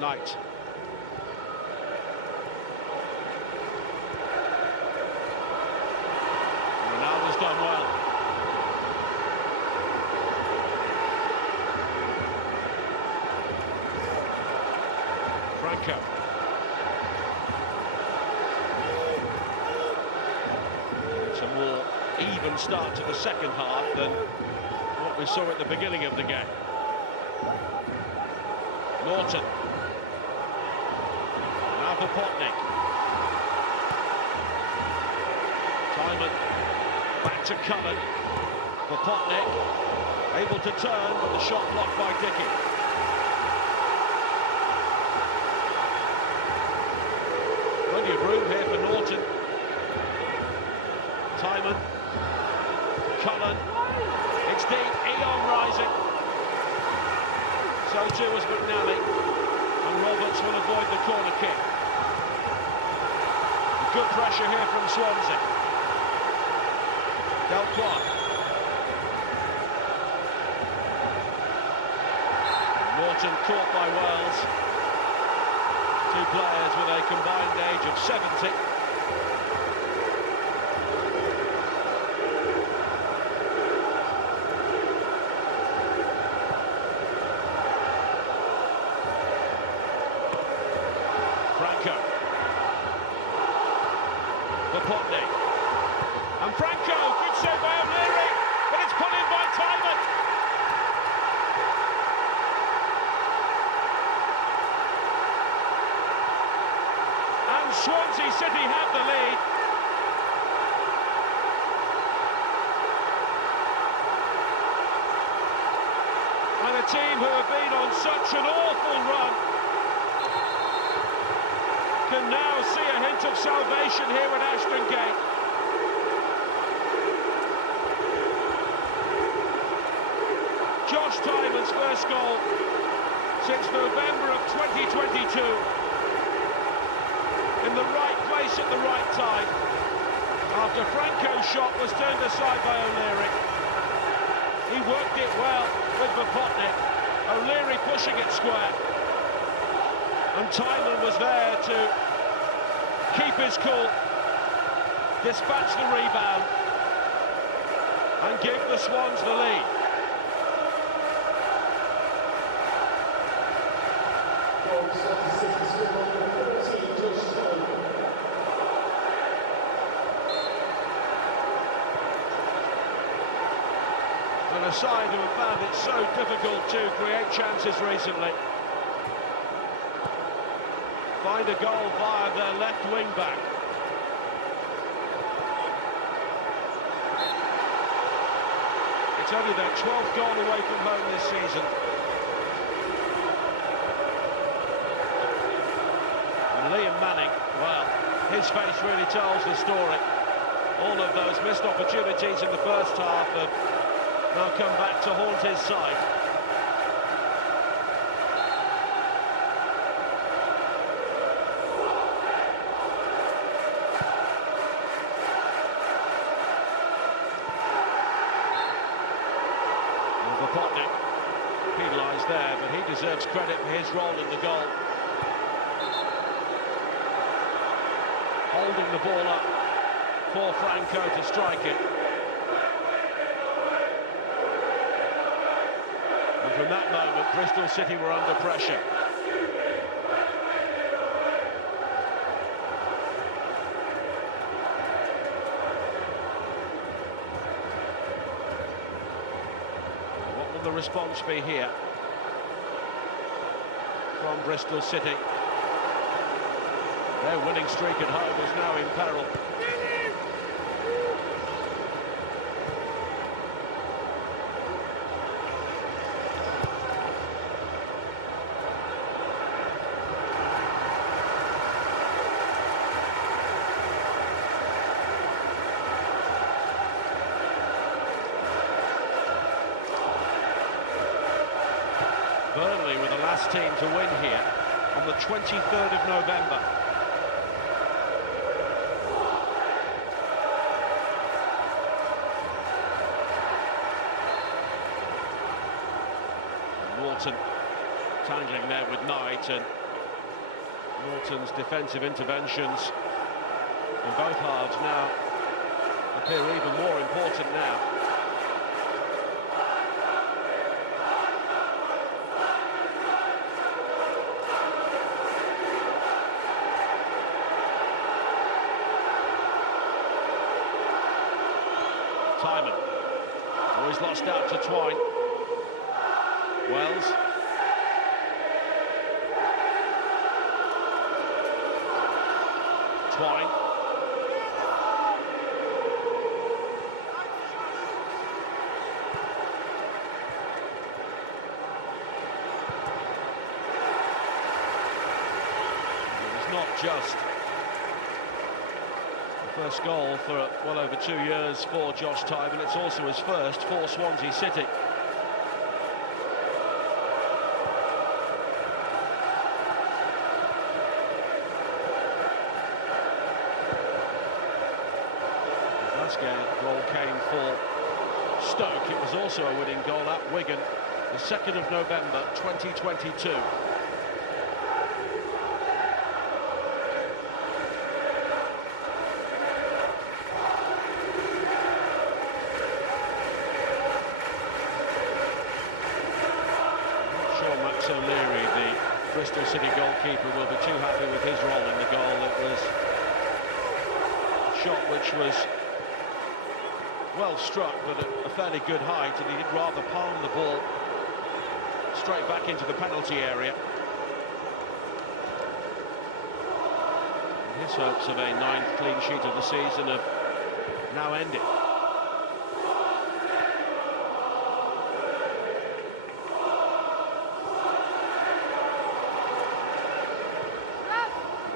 Knight. Ronaldo's done well. Franco. It's a more even start to the second half than what we saw at the beginning of the game. Norton. Now for Popotnik. Timon. Back to Cullen. For Popotnik. Able to turn, but the shot blocked by Dickey. Plenty of room here for Norton. Timon. Cullen. It's deep. Eon rising. So too was McNally. And Roberts will avoid the corner kick. Good pressure here from Swansea. Delquan. Norton caught by Wells. Two players with a combined age of 70. Franco. Potney. And Franco, good save by O'Leary, but it's put in by Timon. And Swansea City have the lead. And a team who have been on such an awful run can now see a hint of salvation here at Ashton Gate. Josh Timon's first goal since November of 2022. In the right place at the right time. After Franco's shot was turned aside by O'Leary. He worked it well with Potney. O'Leary pushing it square. And Timon was there to keep his cool, dispatch the rebound, and give the Swans the lead. And a side who have found it so difficult to create chances recently find a goal via their left wing back. It's only their 12th goal away from home this season. And Liam Manning, well, his face really tells the story. All of those missed opportunities in the first half have now come back to haunt his side. Potney penalised there, but he deserves credit for his role in the goal. Holding the ball up for Franco to strike it. And from that moment, Bristol City were under pressure. The response be here from Bristol City. Their winning streak at home is now in peril. Burnley were the last team to win here on the 23rd of November. Norton tangling there with Knight, and Norton's defensive interventions in both halves now appear even more important now. Timon, always lost out to Twine. Wells. Twine. It was not just First goal for well over 2 years for Josh Tymon. It's also his first for Swansea City. His last goal came for Stoke. It was also a winning goal at Wigan, the 2nd of November 2022. O'Leary, the Bristol City goalkeeper, will be too happy with his role in the goal. It was a shot which was well struck, but at a fairly good height, and he did rather palm the ball straight back into the penalty area. And his hopes of a 9th clean sheet of the season have now ended.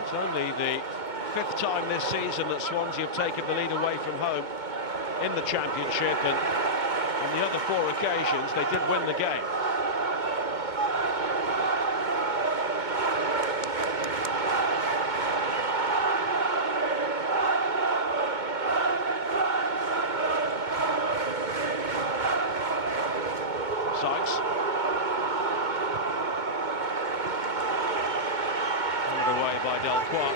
It's only the 5th time this season that Swansea have taken the lead away from home in the Championship, and on the other 4 occasions they did win the game. Sykes. Away by Delcroix.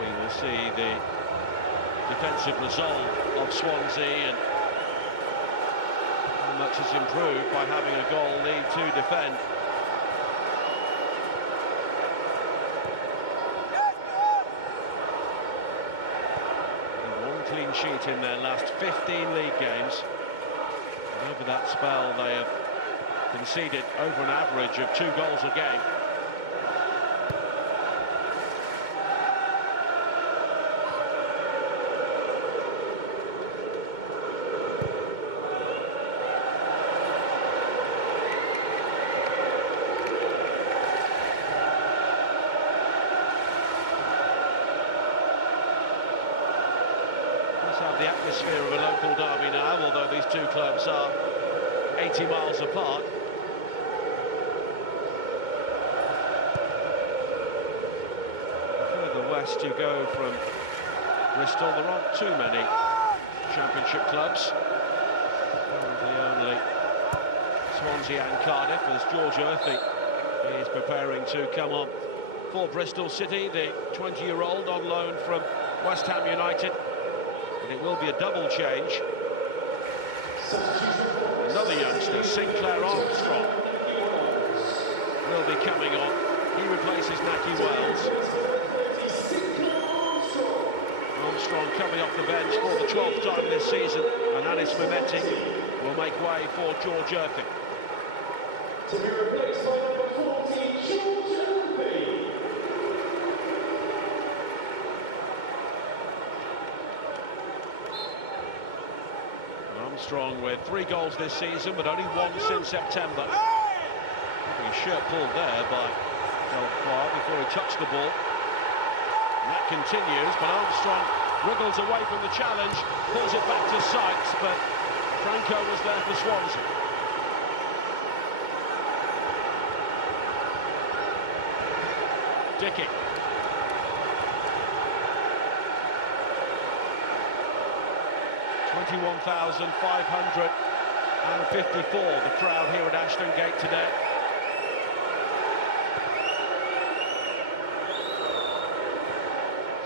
We will see the defensive resolve of Swansea and how much is improved by having a goal lead to defend. And 1 clean sheet in their last 15 league games. And over that spell they have conceded over an average of 2 goals a game. Let's have the atmosphere of a local derby now, although these 2 clubs are 80 miles apart. West you go from Bristol, there aren't too many Championship clubs. Currently only Swansea and Cardiff, as George Earthy is preparing to come on for Bristol City, the 20-year-old on loan from West Ham United. And it will be a double change. Another youngster, Sinclair Armstrong, will be coming on. He replaces Naki Wells. Armstrong coming off the bench for the 12th time this season, and Anis Mehmeti will make way for George Earthy. To be replaced by number 40, George Earthy. Armstrong with 3 goals this season, but only 1 since September. His shirt pulled there by Delcroix before he touched the ball. And that continues, but Armstrong wriggles away from the challenge, pulls it back to Sykes, but Franco was there for Swansea. Dickey. $21,554, the crowd here at Ashton Gate today.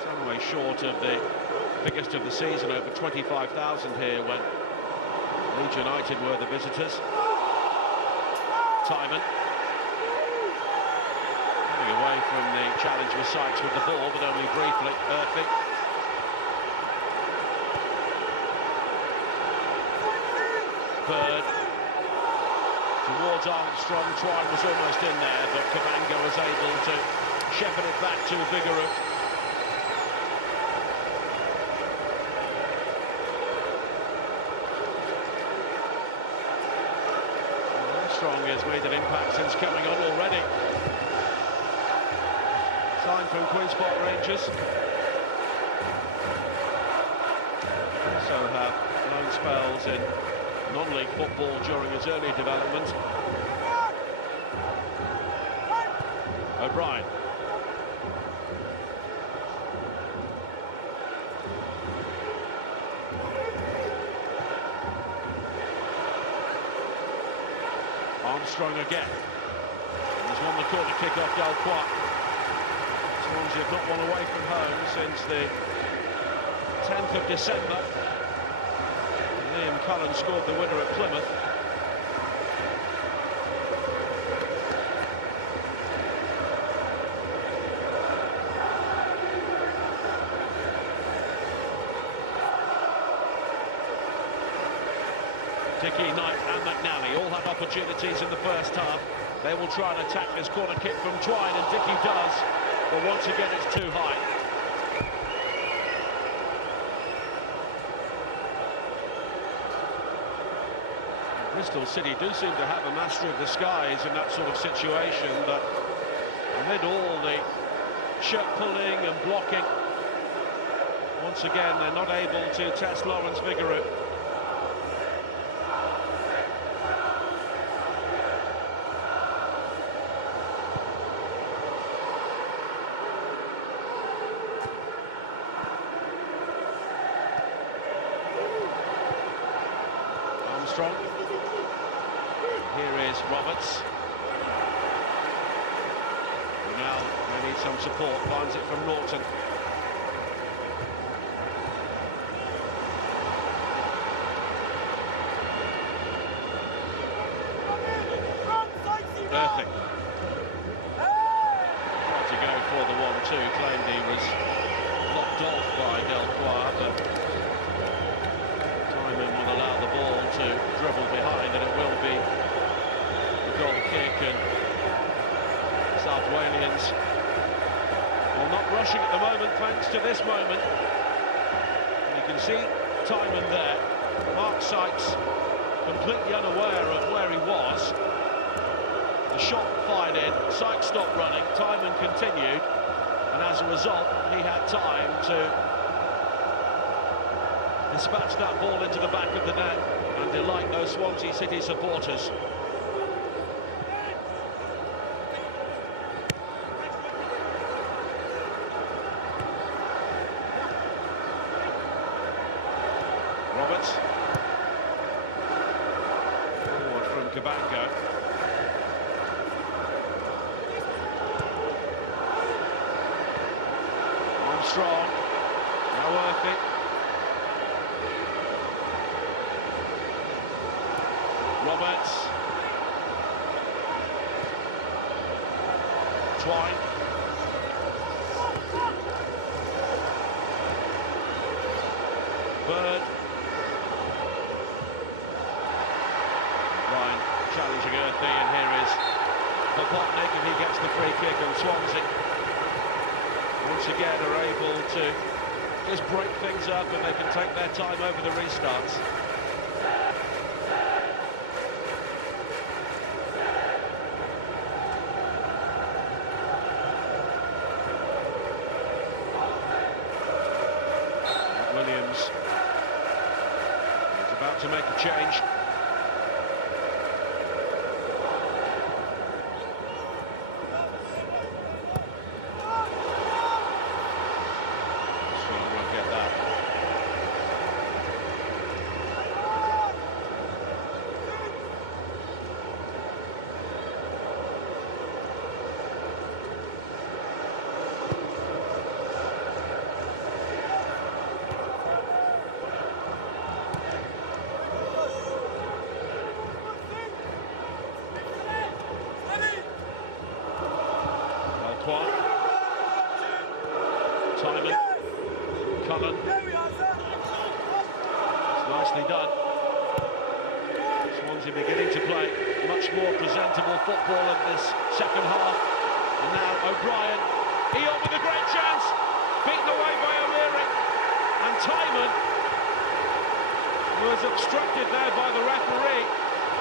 Some way short of the biggest of the season, over 25,000 here when Leeds United were the visitors. Tymon. Coming away from the challenge with Sykes with the ball, but only briefly. Earthy. Bird towards Armstrong. Twine was almost in there, but Kabanga was able to shepherd it back to Vigouroux. Armstrong has made an impact since coming on already. Signed from Queen's Park Rangers. Also have loan spells in non-league football during his early development. O'Brien. Armstrong again. He's won the corner kick off Delquois. Swansea have not won away from home since the 10th of December. Liam Cullen scored the winner at Plymouth. Dickey, Knight and McNally all had opportunities in the first half. They will try and attack this corner kick from Twine, and Dickey does, but once again it's too high. Bristol City do seem to have a mastery of the skies in that sort of situation, but amid all the shirt pulling and blocking, once again they're not able to test Lawrence Vigouroux. Armstrong. Here is Roberts. Now they need some support, finds it from Norton. Earthing. Tried to go for the 1-2, claimed he was locked off by Delquois, but Timon will allow the ball to dribble behind, and it will be a goal kick, and South Walians, well, not rushing at the moment thanks to this moment. And you can see Timon there. Mark Sykes completely unaware of where he was. The shot fired in, Sykes stopped running, Timon continued, and as a result he had time to dispatch that ball into the back of the net and delight those Swansea City supporters. Roberts. Forward from Cabango. Armstrong. Now Worthy. Roberts. Twine. Bird. Ryan challenging Earthy, and here is Popotnik, and he gets the free kick, and Swansea once again are able to just break things up, and they can take their time over the restarts. Williams is about to make a change. Timon, Cullen. It's nicely done. Swansea beginning to play much more presentable football in this second half. And now O'Brien, Eon with a great chance, beaten away by O'Leary. And Timon was obstructed there by the referee.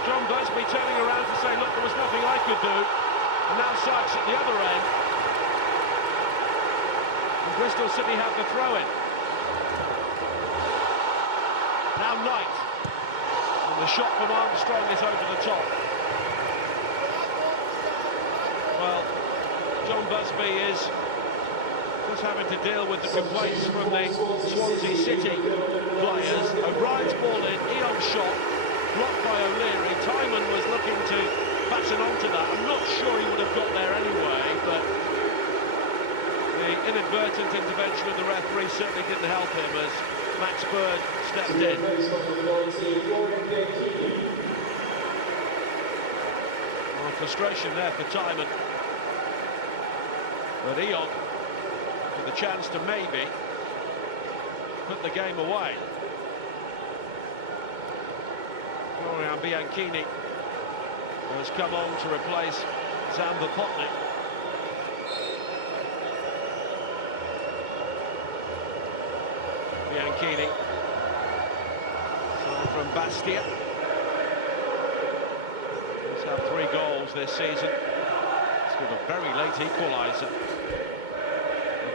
John Busby turning around to say, look, there was nothing I could do. And now Sykes at the other end. Bristol City have the throw-in. Now Knight. And the shot from Armstrong is over the top. Well, John Busby is just having to deal with the complaints from the Swansea City players. O'Brien's ball in, Eon's shot, blocked by O'Leary. Timon was looking to batten onto that. I'm not sure he would have got there anyway, but the inadvertent intervention of the referee certainly didn't help him as Max Bird stepped in. Well, frustration there for Timon. But Eon with the chance to maybe put the game away. Florian Bianchini has come on to replace Zamba Potnik. Bianchini from Bastia. He's had 3 goals this season. It's got a very late equaliser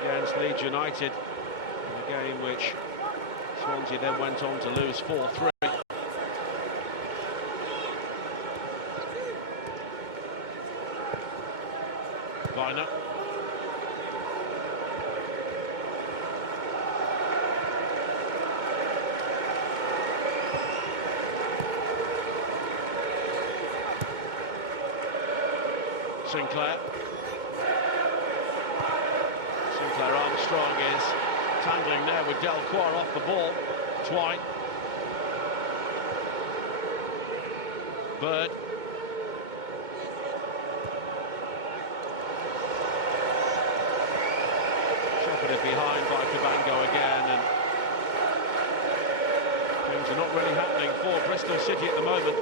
against Leeds United in a game which Swansea then went on to lose 4-3. Viner. Sinclair Armstrong is tangling there with Delcourt off the ball. Twine. Bird. Shepherded behind by Cabango again, and things are not really happening for Bristol City at the moment.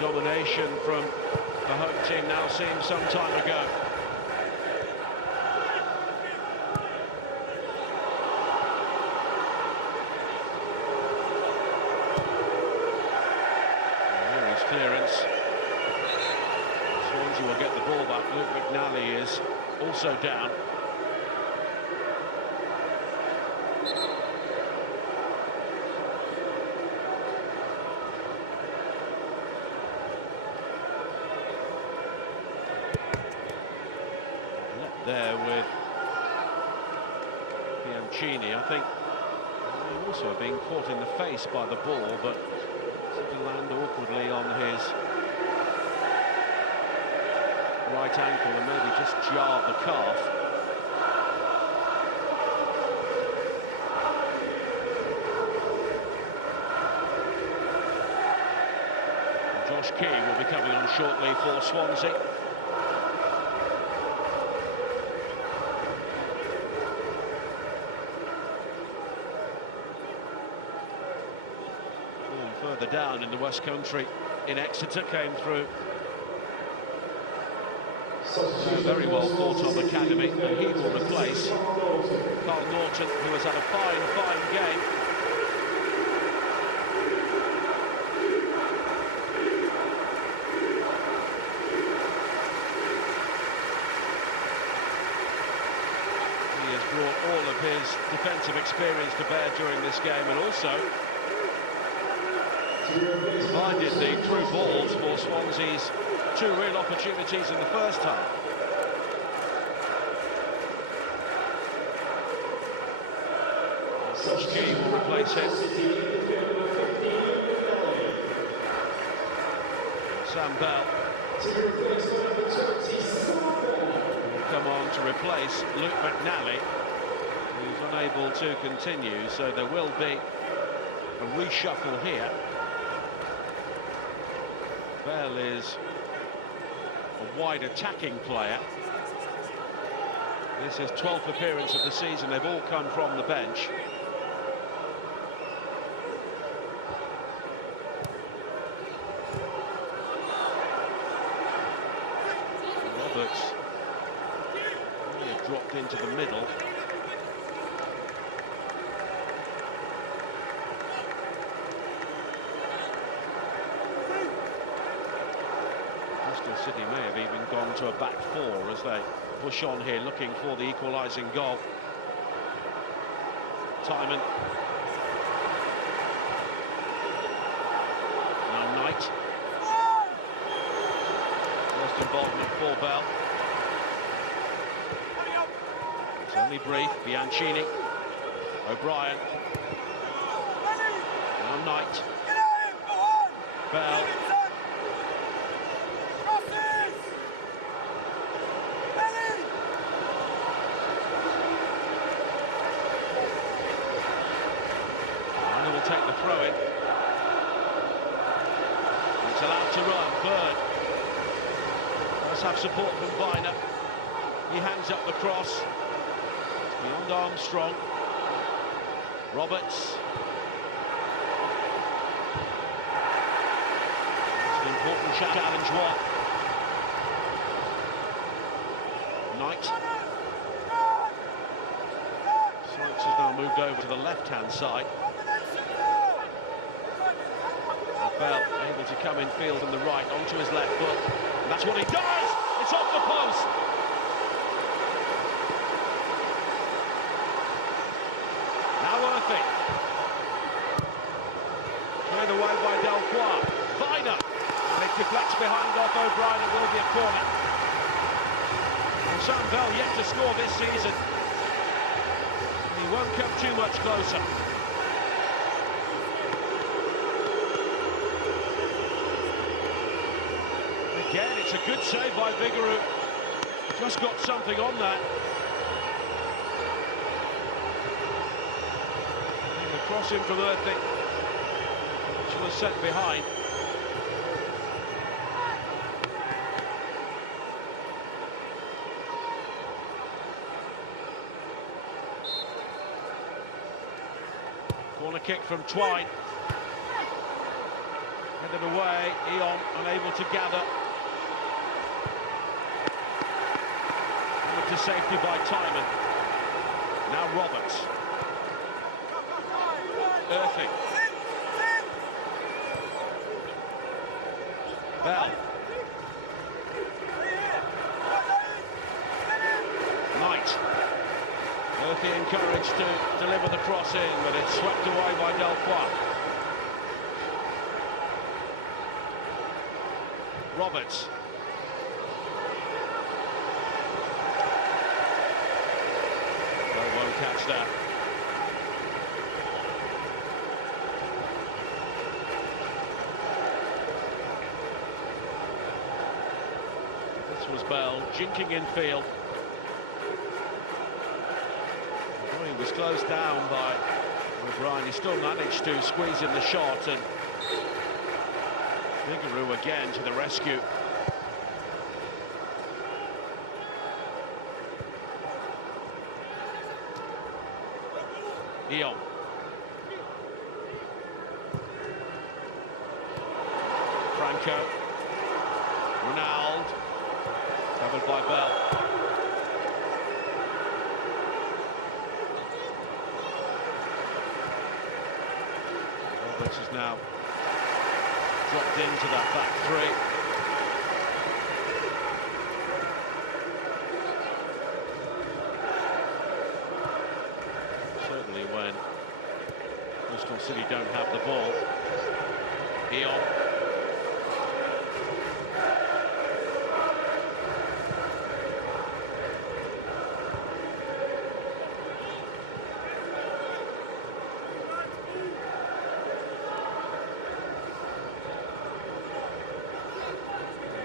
Domination from the home team now seems some time ago. And here is clearance. Swansea will get the ball back. Luke McNally is also down. There with Bianchini. I think he also being caught in the face by the ball, but seemed to land awkwardly on his right ankle and maybe just jarred the calf. Josh Key will be coming on shortly for Swansea. Further down in the West Country in Exeter came through a very well thought of academy, and he will replace Carl Norton, who has had a fine game. He has brought all of his defensive experience to bear during this game, and also provided the through balls for Swansea's 2 real opportunities in the first half. Josh Key will replace him. Sam Bell will come on to replace Luke McNally, who's unable to continue, so there will be a reshuffle here. Bell is a wide attacking player. This is 12th appearance of the season. They've all come from the bench. Roberts really dropped into the middle. to a back four as they push on here, looking for the equalising goal. Timon. Now Knight. First involvement for Bell. It's only brief. Bianchini. O'Brien. Now Knight. Bell. And will take the throw in. It's allowed to run. Bird. Let's have support from Viner. He hangs up the cross. Beyond Armstrong. Roberts. It's an important challenge. What? Knight. Sykes has now moved over to the left-hand side. Bell able to come in field on the right onto his left foot. And that's what he does! It's off the post! Now Earthy. Cleared away by Delcroix. Viner. And it deflects behind off O'Brien. It will be a corner. And Sam Bell yet to score this season. He won't come too much closer. Again, it's a good save by Vigouroux. Just got something on that. And the cross in from Earthy, which was sent behind. Corner kick from Twine. Headed away, Eon unable to gather. To safety by Timon. Now Roberts. Earthy. Bell. Knight. Earthy encouraged to deliver the cross in, but it's swept away by Delcroix. Roberts. Won't catch that. This was Bell jinking in field. Well, he was closed down by O'Brien. He still managed to squeeze in the shot, and Vigouroux again to the rescue. Eon. Franco. Ronald. Covered by Bell. Roberts has now dropped into that back three. Certainly when Bristol City don't have the ball. Eon.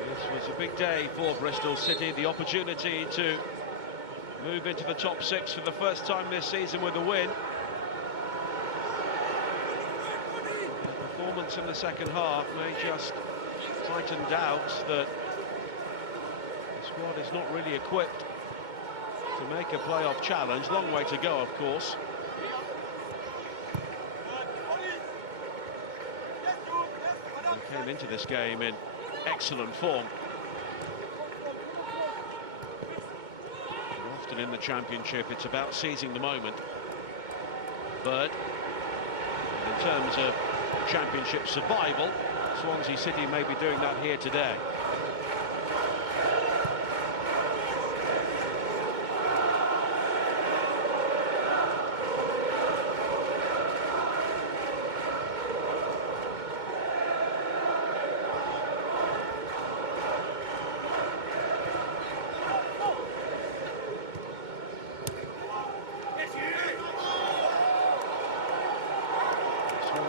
This was a big day for Bristol City, the opportunity to move into the top six for the first time this season with a win. The performance in the second half may just heighten doubts that the squad is not really equipped to make a playoff challenge. Long way to go, of course. They came into this game in excellent form. Often in the Championship, it's about seizing the moment. But in terms of Championship survival, Swansea City may be doing that here today.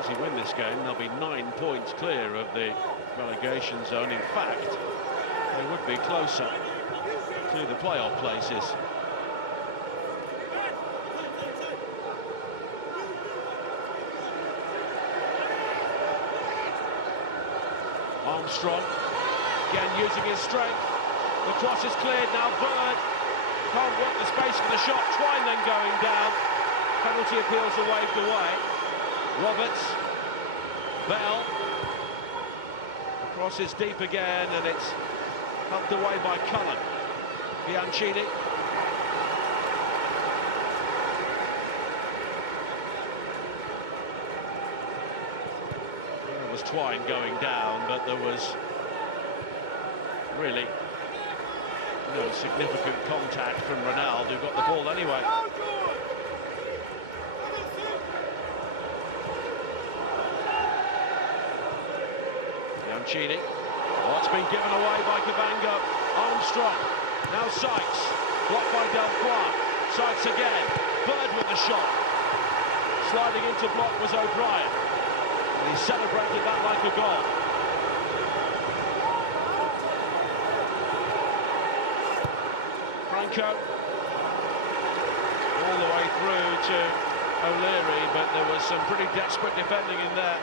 Swansea win this game, they'll be 9 points clear of the relegation zone. In fact, they would be closer to the playoff places. Armstrong, again using his strength. The cross is cleared now. Bird can't work the space for the shot. Twine then going down. Penalty appeals are waved away. Roberts, Bell. The cross is deep again, and it's helped away by Cullen. Bianchini. There was Twine going down, but there was really no significant contact from Ronaldo, who got the ball anyway. Bianchini. Oh, it's been given away by Cabango. Armstrong. Now Sykes. Blocked by Delcroix. Sykes again. Bird with the shot. Sliding into block was O'Brien. And he celebrated that like a goal. Franco. All the way through to O'Leary, but there was some pretty desperate defending in there.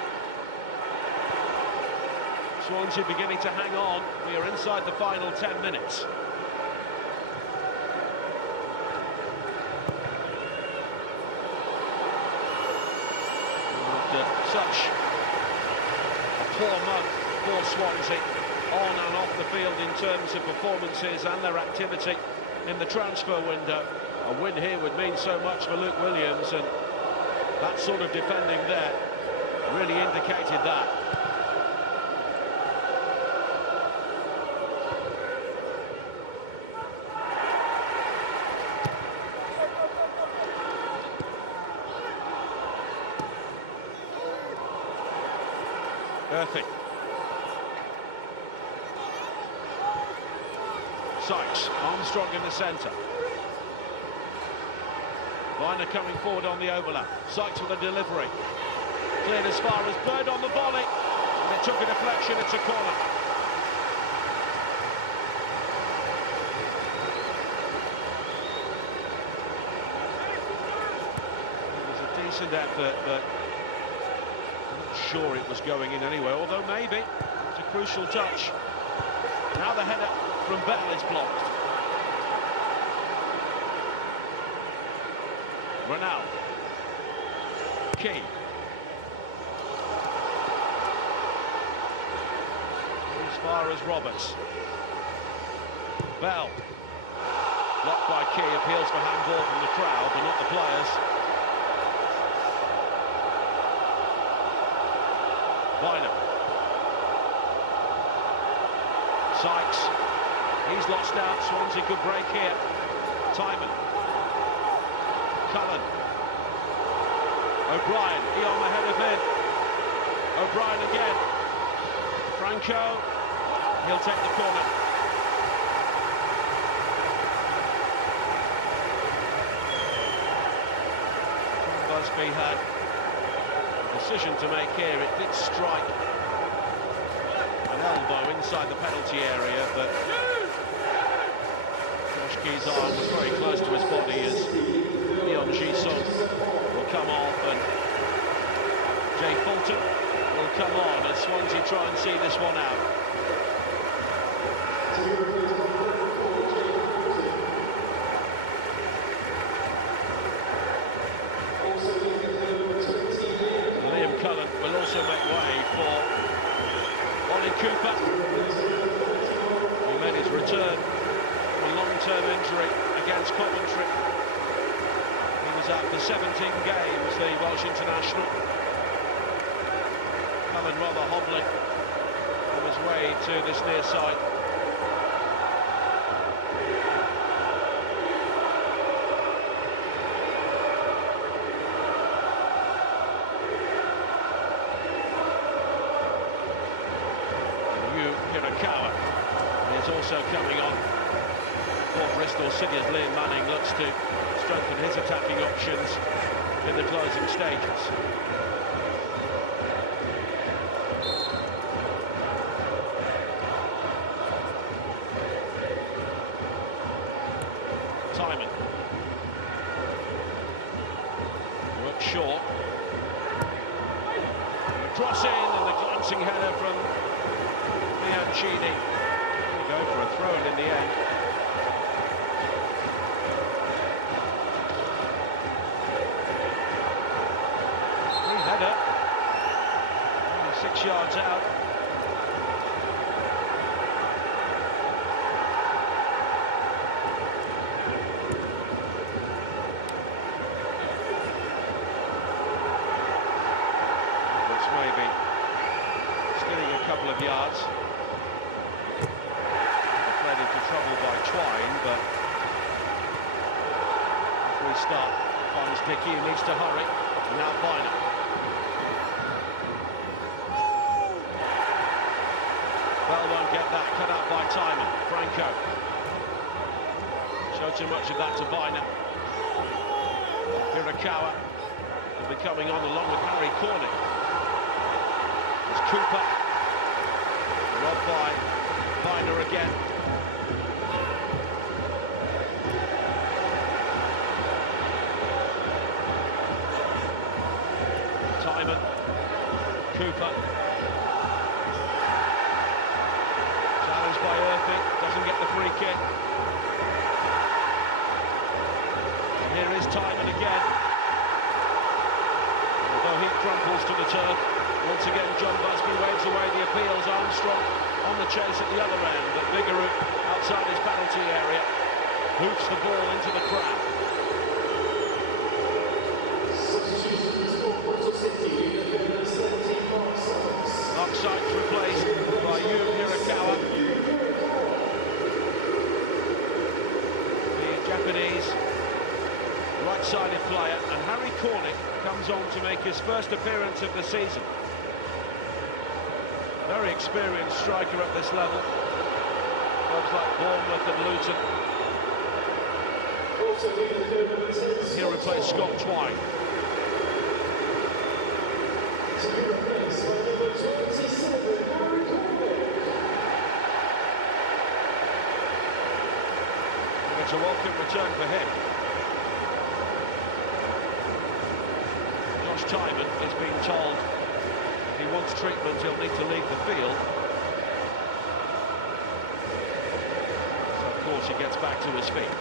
Swansea beginning to hang on. We are inside the final 10 minutes. After such a poor month for Swansea, on and off the field in terms of performances and their activity in the transfer window, a win here would mean so much for Luke Williams, and that sort of defending there really indicated that. Earthy. Sykes, Armstrong in the centre. Viner coming forward on the overlap. Sykes with a delivery. Cleared as far as Bird on the volley. And it took a deflection, it's a corner. It was a decent effort, but I'm not sure it was going in anyway, although maybe. It's a crucial touch. Now the header from Bell is blocked. Ronaldo. Key. As far as Roberts. Bell. Blocked by Key, appeals for handball from the crowd, but not the players. Viner. Sykes. He's lost out. Swansea could break here. Timon. Cullen. O'Brien. He on the head of him. O'Brien again. Franco. He'll take the corner. Busby had a decision to make here. It did strike an elbow inside the penalty area, but Josh Key's arm was very close to his body as Leon Ji-sung will come off, and Jay Fulton will come on as Swansea try and see this one out. Liam Cullen will also make way for Ollie Cooper, who made his return from a long-term injury against Coventry. He was out for 17 games, the Welsh international. Cullen rather hobbling on his way to this near side. Hirakawa is also coming on for Bristol City as Liam Manning looks to strengthen his attacking options in the closing stages. Timon. Works short. And the cross in and the glancing header from Bianchini. Go for a throw-in in the end. Free header. Only 6 yards out. That's maybe stealing a couple of yards. Led into trouble by Twine, but if we start, finds Dickey, who needs to hurry, and now Bynum. Bell won't get that, cut out by Timon. Franco. Showed too much of that to Bynum. Hirakawa will be coming on along with Harry Cornick. There's Cooper. Robbed by Bynum again. Timon, Cooper, challenged by Irving, doesn't get the free kick. And here is Timon again. Although he crumples to the turf, once again John Busby waves away the appeals. Armstrong on the chase at the other end, but Vigouroux outside his penalty area hoops the ball into the crowd. Sykes replaced by Hirakawa. The Japanese right-sided player, and Harry Cornick comes on to make his first appearance of the season. Very experienced striker at this level. Clubs like Bournemouth and Luton. He'll replace Scott Twine. It's a welcome return for him. Josh Timon is being told if he wants treatment, he'll need to leave the field. So, of course, he gets back to his feet.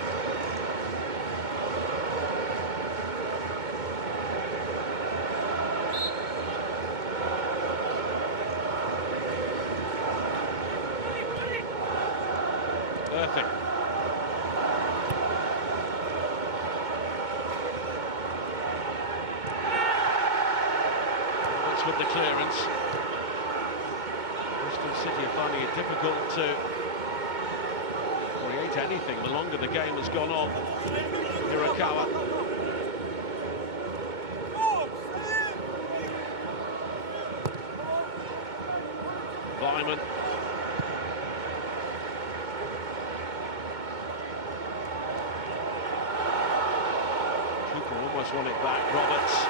Perfect. With the clearance, Bristol City are finding it difficult to create anything the longer the game has gone on. Hirakawa. Bynum. Cooper almost won it back. Roberts.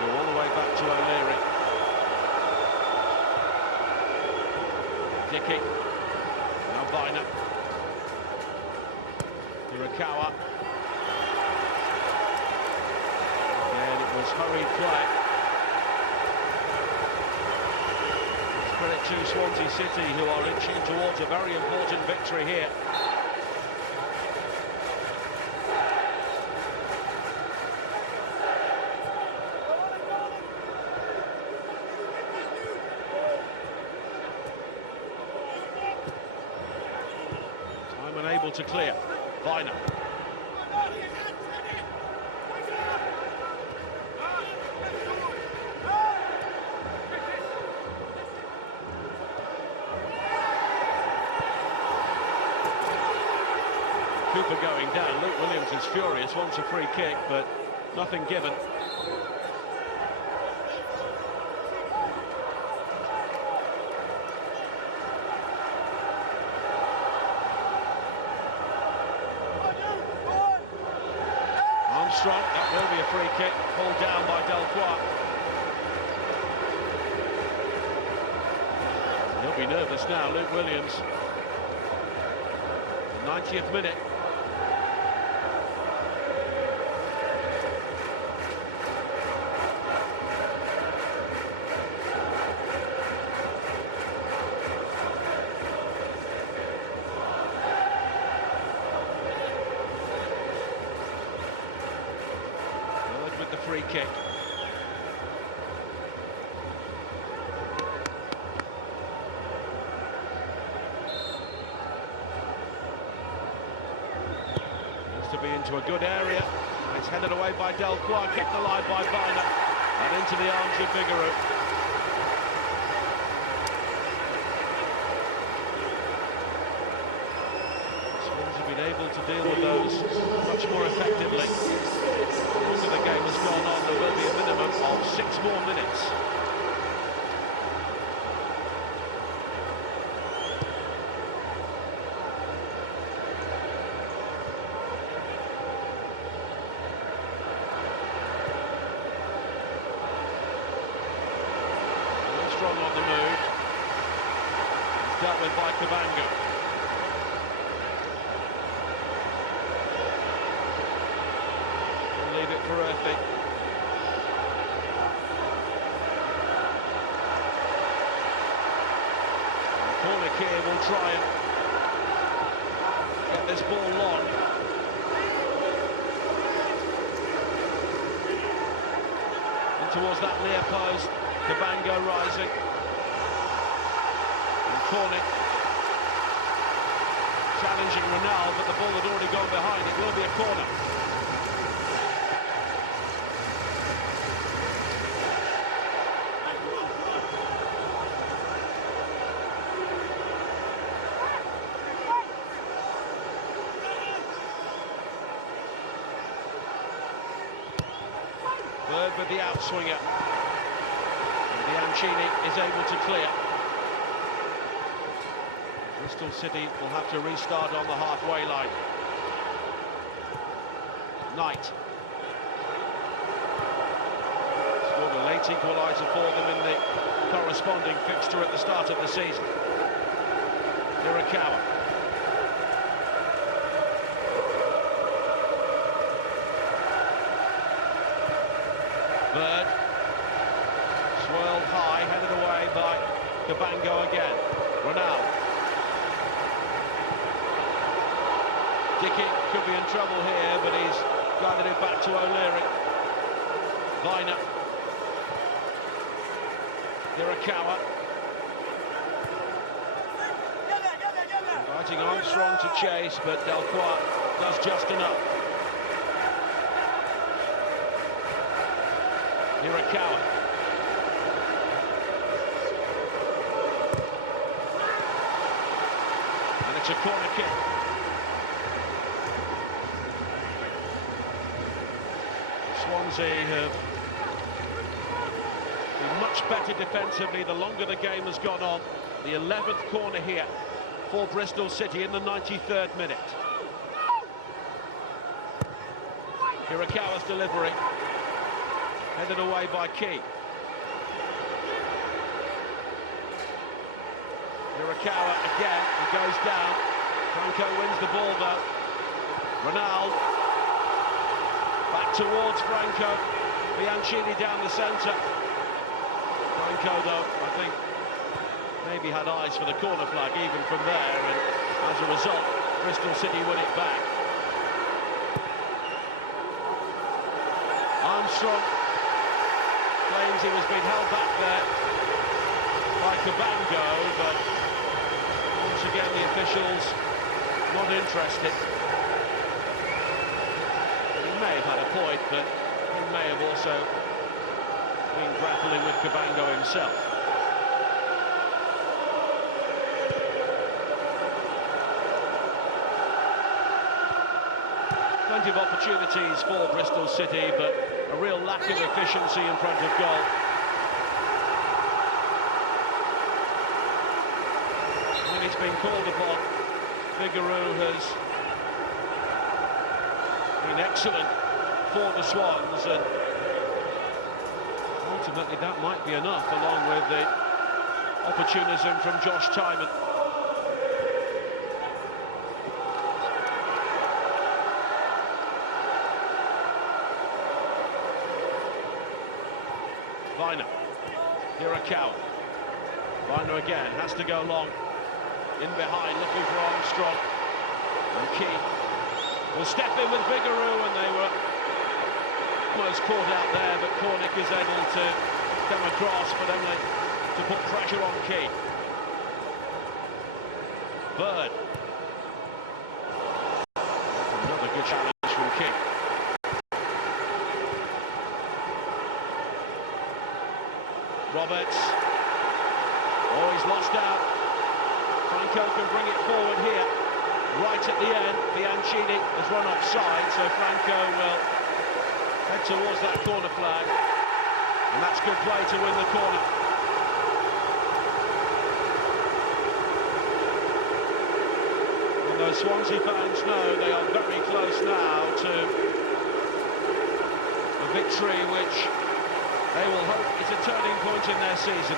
Go all the way back to O'Leary. Dickey. Now Bynum. Hirakawa. Again, it was hurried play. Let's credit to Swansea City, who are inching towards a very important victory here. Unable to clear. Bynum. Cooper going down. Luke Williams is furious, wants a free kick, but nothing given. Armstrong, that will be a free kick, pulled down by Delcroix. He'll be nervous now, Luke Williams. 90th minute. With the free kick. To be into a good area. It's headed away by Delcroix, kept alive by Viner, and into the arms of Vigouroux. Swans have been able to deal with those much more effectively. The longer the game has gone on, there will be a minimum of 6 more minutes. Strong on the move. It's dealt with by Cabango. We'll leave it for Earthy. The corner here will try and get this ball long. And towards that near post. Cabango rising. And Cornick challenging Ronald, but the ball had already gone behind. It will be a corner. Bird with the outswinger. Bianchini is able to clear. Bristol City will have to restart on the halfway line. Knight scored a late equaliser for them in the corresponding fixture at the start of the season. Hirakawa. Bird. Swirled high, headed away by Cabango again. Ronald. Dickey could be in trouble here, but he's guided it back to O'Leary. Viner. Hirakawa. Inviting Armstrong to chase, but Delcroix does just enough. Hirakawa. And it's a corner kick. Swansea have been much better defensively the longer the game has gone on. The 11th corner here for Bristol City in the 93rd minute. Hirakawa's delivery. Headed away by Key. Hirakawa again, he goes down. Franco wins the ball though. Ronald. Back towards Franco. Bianchini down the centre. Franco though, I think, maybe had eyes for the corner flag even from there, and as a result, Bristol City win it back. Armstrong claims he was being held back there by Cabango, but once again the officials not interested. He may have had a point, but he may have also been grappling with Cabango himself. Plenty of opportunities for Bristol City, but a real lack of efficiency in front of goal. When it's been called upon, Vigouroux has been excellent for the Swans, and ultimately that might be enough, along with the opportunism from Josh Tymon. Viner. Hirakawa. Viner again, has to go long. In behind, looking for Armstrong. And Key will step in with Vigouroux, and they were almost caught out there, but Cornick is able to come across, but only to put pressure on Key. Bird. Another good challenge from Key. Roberts. Oh, he's lost out. Franco can bring it forward here. Right at the end, Bianchini has run offside, so Franco will head towards that corner flag. And that's good play to win the corner. And those Swansea fans know they are very close now to a victory which they will hope is a turning point in their season.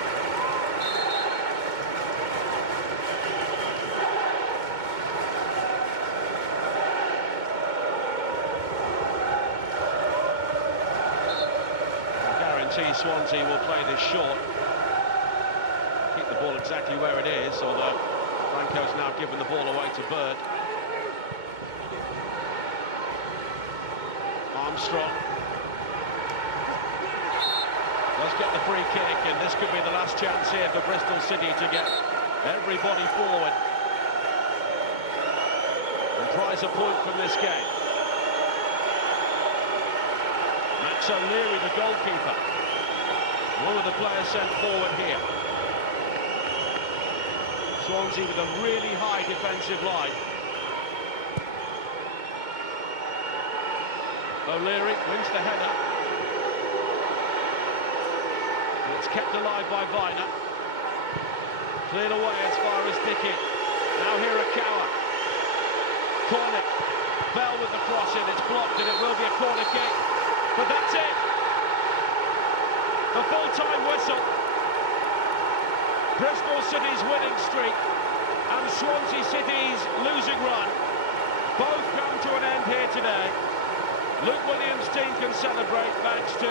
Swansea will play this short, keep the ball exactly where it is, although Franco's now given the ball away to Bird. Armstrong does get the free kick, and this could be the last chance here for Bristol City to get everybody forward and prize a point from this game. Max O'Leary, the goalkeeper. One of the players sent forward here. Swansea with a really high defensive line. O'Leary wins the header. And it's kept alive by Viner. Cleared away as far as Dickey. Now Hirakawa. Cornick. Bell with the cross in. It's blocked, and it will be a corner kick. But that's it. The full-time whistle. Bristol City's winning streak and Swansea City's losing run both come to an end here today. Luke Williams' team can celebrate thanks to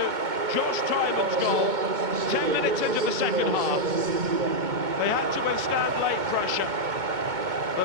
Josh Tymon's goal 10 minutes into the second half. They had to withstand late pressure.